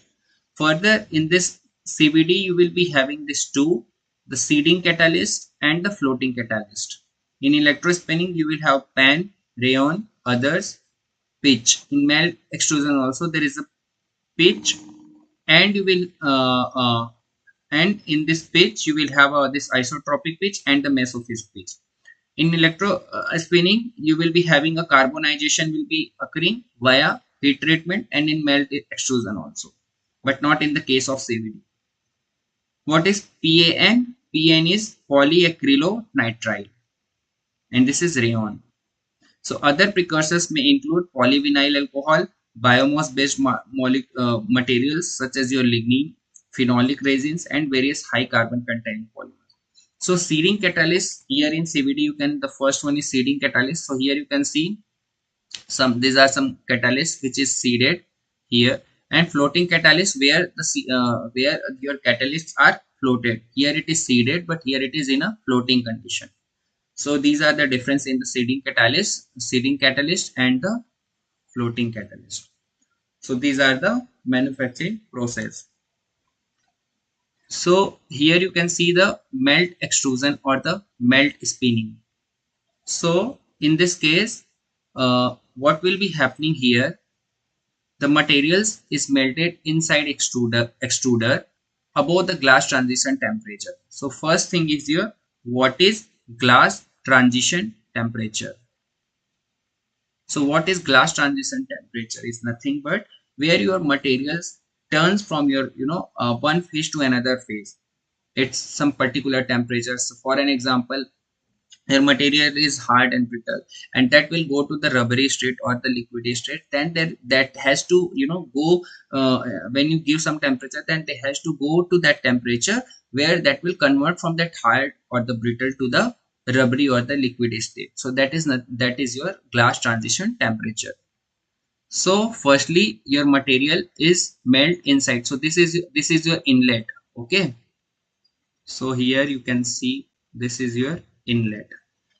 Further in this CVD you will be having these two, the seeding catalyst and the floating catalyst. In electrospinning you will have pan, rayon, others, pitch. In melt extrusion also there is a pitch, and you will and in this pitch you will have this isotropic pitch and the mesophase pitch. In electro spinning, you will be having a carbonization will be occurring via heat treatment and in melt extrusion also, but not in the case of CVD. What is PAN? PAN is polyacrylonitrile, and this is rayon. So other precursors may include polyvinyl alcohol, biomass-based materials such as your lignin, phenolic resins, and various high carbon containing polymers. So seeding catalyst here in CVD, you can, the first one is seeding catalyst. So here you can see some, these are some catalysts which is seeded here, and floating catalyst where where your catalysts are floated. Here it is seeded, but here it is in a floating condition. So these are the difference in the seeding catalyst and the floating catalyst. So these are the manufacturing process. So here you can see the melt extrusion or the melt spinning. So in this case, what will be happening here? The materials is melted inside extruder above the glass transition temperature. So first thing is your, what is glass transition temperature? So what is glass transition temperature? Is nothing but where your materials turns from your one phase to another phase. It's some particular temperature. So for an example, your material is hard and brittle, and that will go to the rubbery state or the liquidy state. Then that has to go, when you give some temperature, then they has to go to that temperature where that will convert from that hard or the brittle to the rubbery or the liquid state. So that is not, that is your glass transition temperature. So firstly your material is melt inside. So this is your inlet. Okay, so here you can see this is your inlet.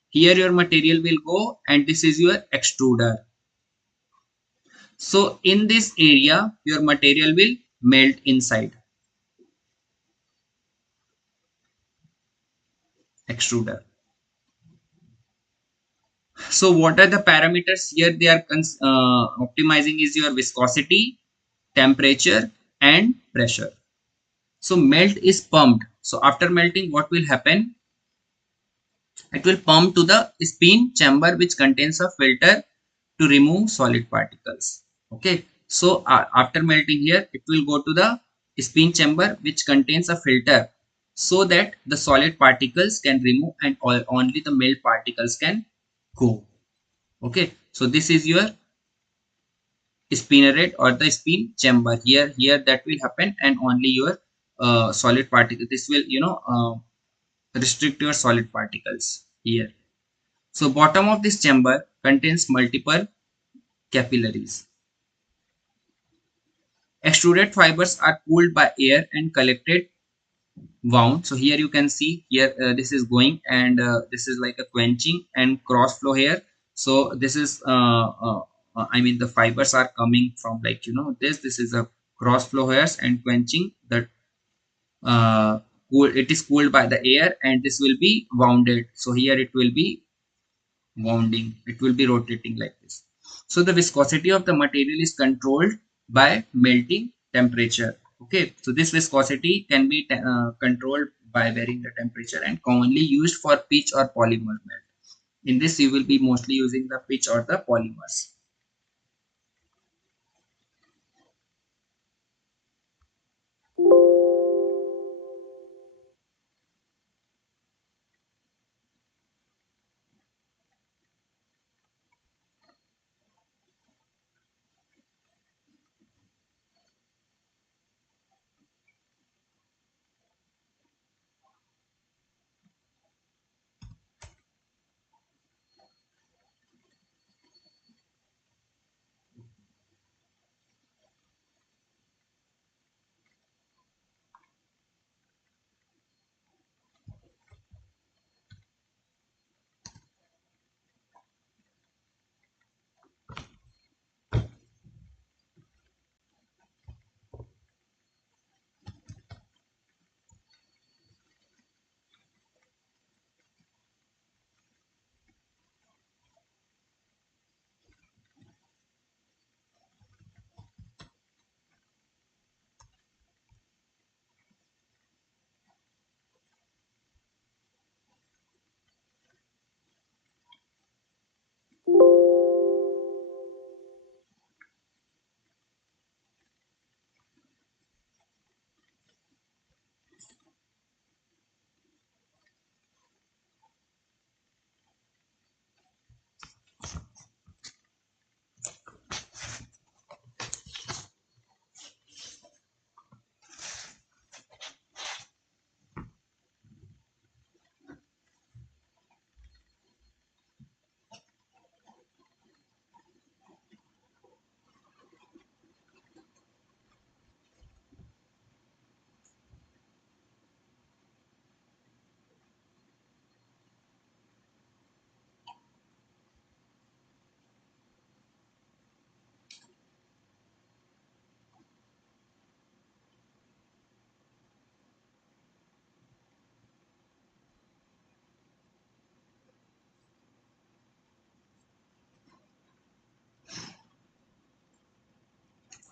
Here your material will go, and this is your extruder. So in this area your material will melt inside extruder. So what are the parameters here they are optimizing? Is your viscosity, temperature, and pressure. So melt is pumped. So after melting, what will happen? It will pump to the spin chamber which contains a filter to remove solid particles. Okay, so after melting here, it will go to the spin chamber which contains a filter so that the solid particles can remove, and only the melt particles can go. Okay, so this is your spinneret or the spin chamber. Here that will happen, and only your solid particle, this will restrict your solid particles here. So bottom of this chamber contains multiple capillaries. Extruded fibers are cooled by air and collected, wound. So here you can see here, this is going, and this is like a quenching and cross flow here. So this is I mean the fibers are coming from, like this is a cross flow here, and quenching that, it is cooled by the air, and this will be wounded. So here it will be wounding, it will be rotating like this. So the viscosity of the material is controlled by melting temperature. Okay, so this viscosity can be controlled by varying the temperature, and commonly used for pitch or polymer melt. In this you will be mostly using the pitch or the polymers.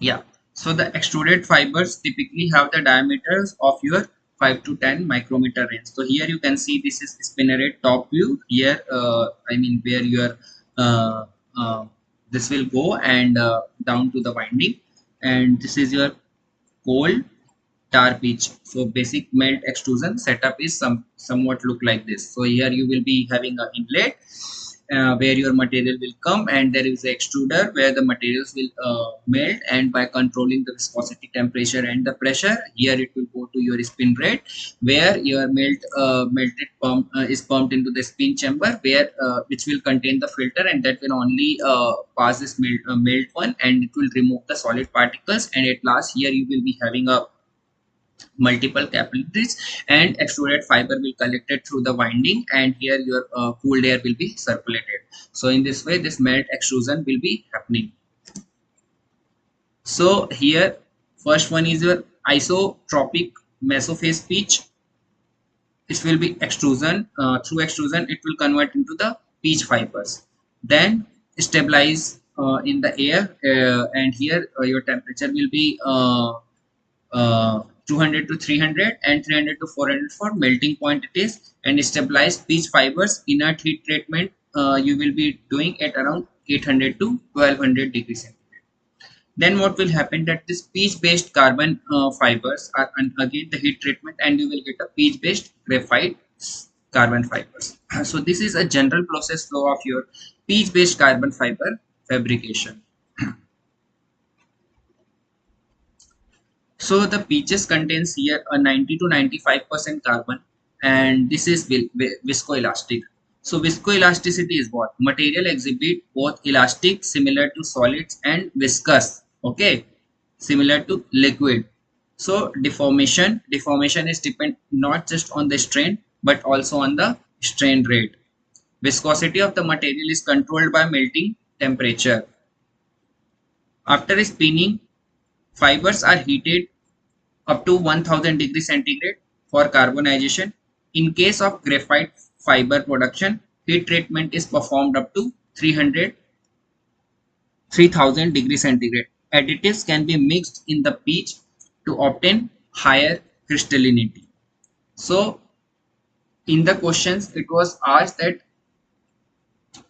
Yeah. So the extruded fibers typically have the diameters of your 5 to 10 micrometer range. So here you can see this is spinneret top view. Here, I mean where your uh, uh, this will go and down to the winding, and this is your cold tar pitch. So basic melt extrusion setup is somewhat look like this. So here you will be having an inlet where your material will come, and there is an extruder where the materials will melt, and by controlling the viscosity, temperature and the pressure, here it will go to your spin rate where your melted pump is pumped into the spin chamber, where which will contain the filter, and that will only pass this melt one, and it will remove the solid particles. And at last here you will be having a multiple capillaries, and extruded fiber will collect it through the winding, and here your cooled air will be circulated. So in this way this melt extrusion will be happening. So here first one is your isotropic mesophase pitch. It will be extrusion. Through extrusion it will convert into the pitch fibers, then stabilize in the air, and here your temperature will be 200 to 300 and 300 to 400 for melting point it is, and stabilized pitch fibers inert heat treatment you will be doing at around 800 to 1200 degrees centigrade. Then what will happen that this pitch based carbon fibers are again the heat treatment, and you will get a pitch based graphite carbon fibers. So this is a general process flow of your pitch based carbon fiber fabrication. So the peaches contains here a 90 to 95% carbon, and this is viscoelastic. So viscoelasticity is what? Material exhibit both elastic similar to solids and viscous, okay, similar to liquid. So deformation is depend not just on the strain but also on the strain rate. Viscosity of the material is controlled by melting temperature. After spinning, fibers are heated up to 1000 degrees centigrade for carbonization. In case of graphite fiber production, heat treatment is performed up to 3000 degrees centigrade. Additives can be mixed in the pitch to obtain higher crystallinity. So in the questions it was asked that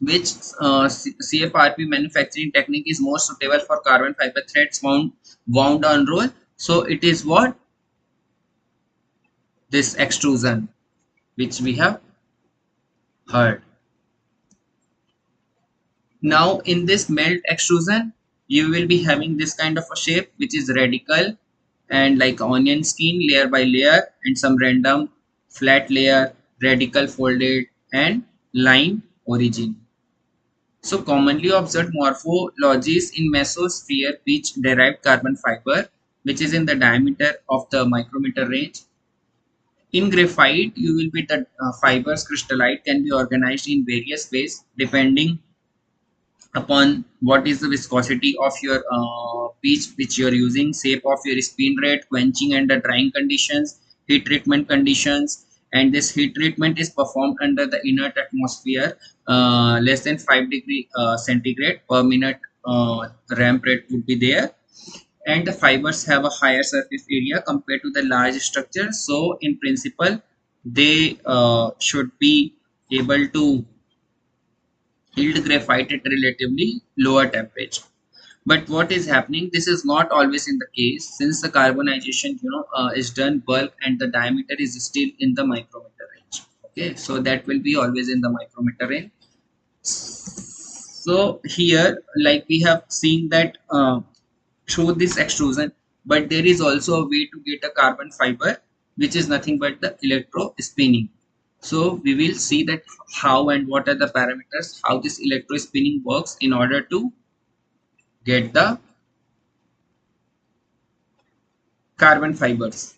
which CFRP manufacturing technique is most suitable for carbon fiber threads wound on roll. So it is what? This extrusion which we have heard. Now in this melt extrusion, you will be having this kind of a shape which is radical and like onion skin layer by layer, and some random flat layer, radical folded and line origin. So commonly observed morphologies in mesosphere pitch derived carbon fiber, which is in the diameter of the micrometer range. In graphite, you will be the fibers crystallite can be organized in various ways depending upon what is the viscosity of your pitch which you are using, shape of your spin rate, quenching and the drying conditions, heat treatment conditions, and this heat treatment is performed under the inert atmosphere less than 5 degree centigrade per minute. Ramp rate would be there, and the fibers have a higher surface area compared to the large structure. So in principle, they should be able to yield graphite at relatively lower temperature. But what is happening? This is not always in the case, since the carbonization, is done bulk and the diameter is still in the micrometer range. Okay, so that will be always in the micrometer range. So here, like we have seen that through this extrusion, but there is also a way to get a carbon fiber, which is nothing but the electro spinning. So we will see that how and what are the parameters, how this electro spinning works in order to get the carbon fibers.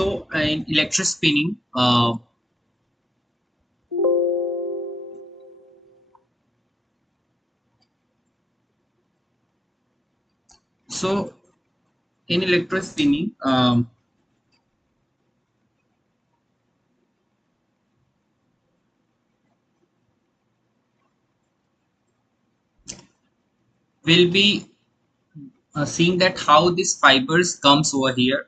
So in electrospinning, so in electrospinning, we'll be seeing that how these fibers comes over here.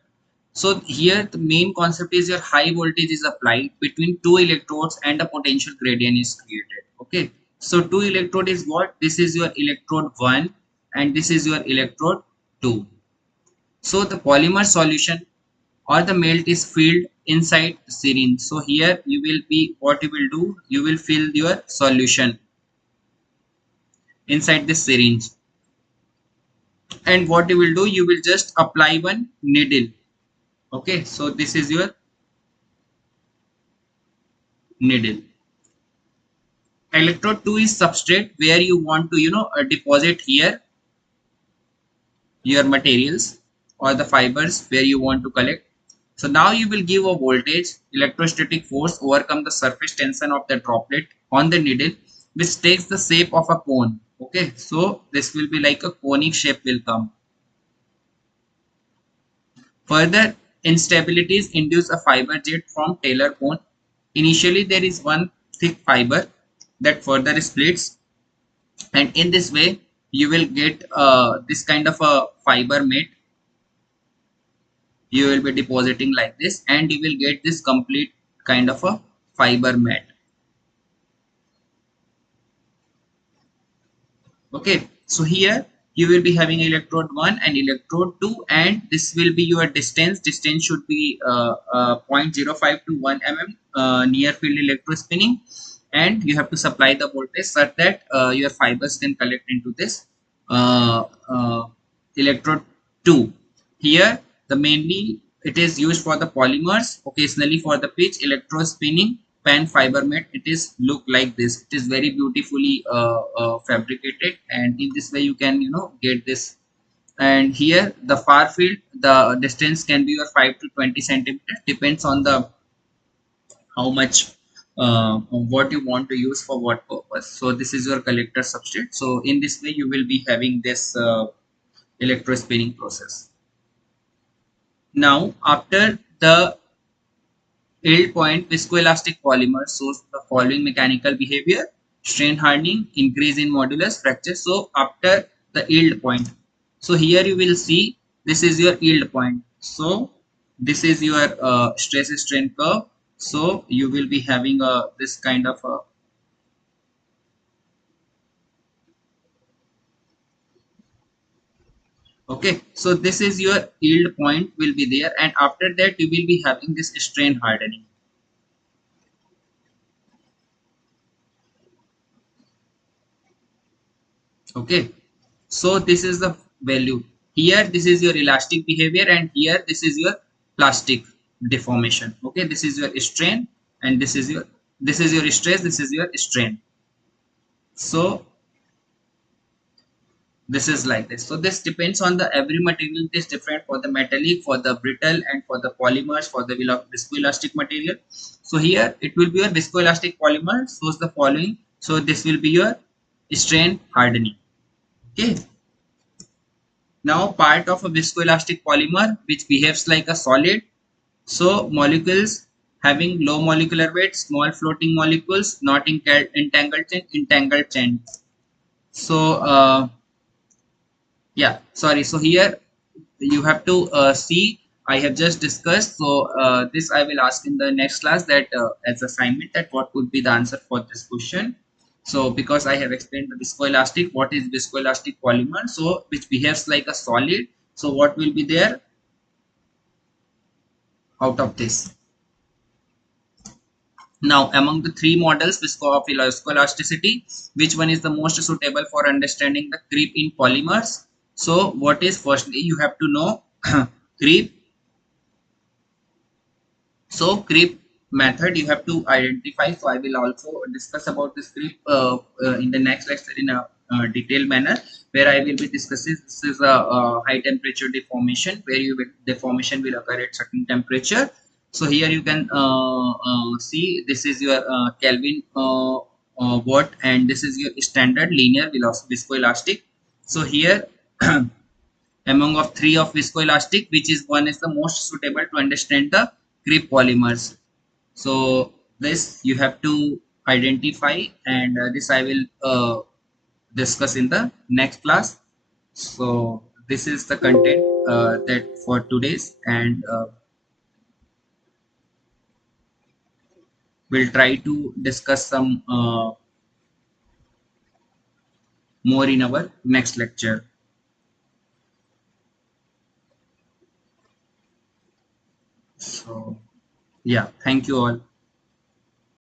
So here the main concept is your high voltage is applied between two electrodes and a potential gradient is created. Okay. So two electrode is what? This is your electrode 1 and this is your electrode 2. So the polymer solution or the melt is filled inside the syringe. So here you will be, what you will do, you will fill your solution inside the syringe. And what you will do, you will just apply one needle. Okay, so this is your needle. Electrode 2 is substrate where you want to deposit here your materials or the fibers where you want to collect. So now you will give a voltage, electrostatic force overcome the surface tension of the droplet on the needle, which takes the shape of a cone. Okay, so this will be like a conic shape will come. Further instabilities induce a fiber jet from Taylor cone. Initially there is one thick fiber that further splits, and in this way you will get this kind of a fiber mat. You will be depositing like this and you will get this complete kind of a fiber mat. Okay, so here you will be having electrode 1 and electrode 2, and this will be your distance should be 0.05 to 1 mm near field electrospinning, and you have to supply the voltage such that your fibers can collect into this uh, uh, electrode 2. Here the mainly it is used for the polymers, occasionally for the pitch electrospinning pan fiber mat. It is look like this. It is very beautifully fabricated, and in this way you can get this. And here the far field, the distance can be your 5 to 20 centimeters, depends on the how much what you want to use for what purpose. So this is your collector substrate. So in this way you will be having this electrospinning process. Now after the yield point, viscoelastic polymer shows the following mechanical behavior: strain hardening, increase in modulus, fracture. So after the yield point, so here you will see this is your yield point. So this is your stress strain curve. So you will be having this kind of a, okay. So this is your yield point will be there, and after that you will be having this strain hardening. Okay, so this is the value. Here this is your elastic behavior, and here this is your plastic deformation. Okay, this is your strain, and this is your stress, this is your strain. So this is like this. So this depends on the every material is different, for the metallic, for the brittle, and for the polymers, for the viscoelastic material. So here it will be your viscoelastic polymer shows the following. So this will be your strain hardening. Okay. Now part of a viscoelastic polymer which behaves like a solid. So molecules having low molecular weight, small floating molecules, not entangled chain. So yeah, sorry. So here you have to see. I have just discussed. So this I will ask in the next class that as assignment that what would be the answer for this question. So because I have explained the viscoelastic, what is viscoelastic polymer? So which behaves like a solid. So what will be there out of this? Now, among the three models of viscoelasticity, which one is the most suitable for understanding the creep in polymers? So, what is firstly you have to know creep. So, creep method you have to identify. So, I will also discuss about this creep in the next lecture in a detailed manner, where I will be discussing this is a high temperature deformation, where deformation will occur at certain temperature. So here you can see this is your Kelvin watt, and this is your standard linear viscoelastic. So here among of three of viscoelastic, which is one is the most suitable to understand the creep polymers. So this you have to identify, and this I will discuss in the next class. So this is the content that for today's, and we'll try to discuss some more in our next lecture. So yeah, thank you all.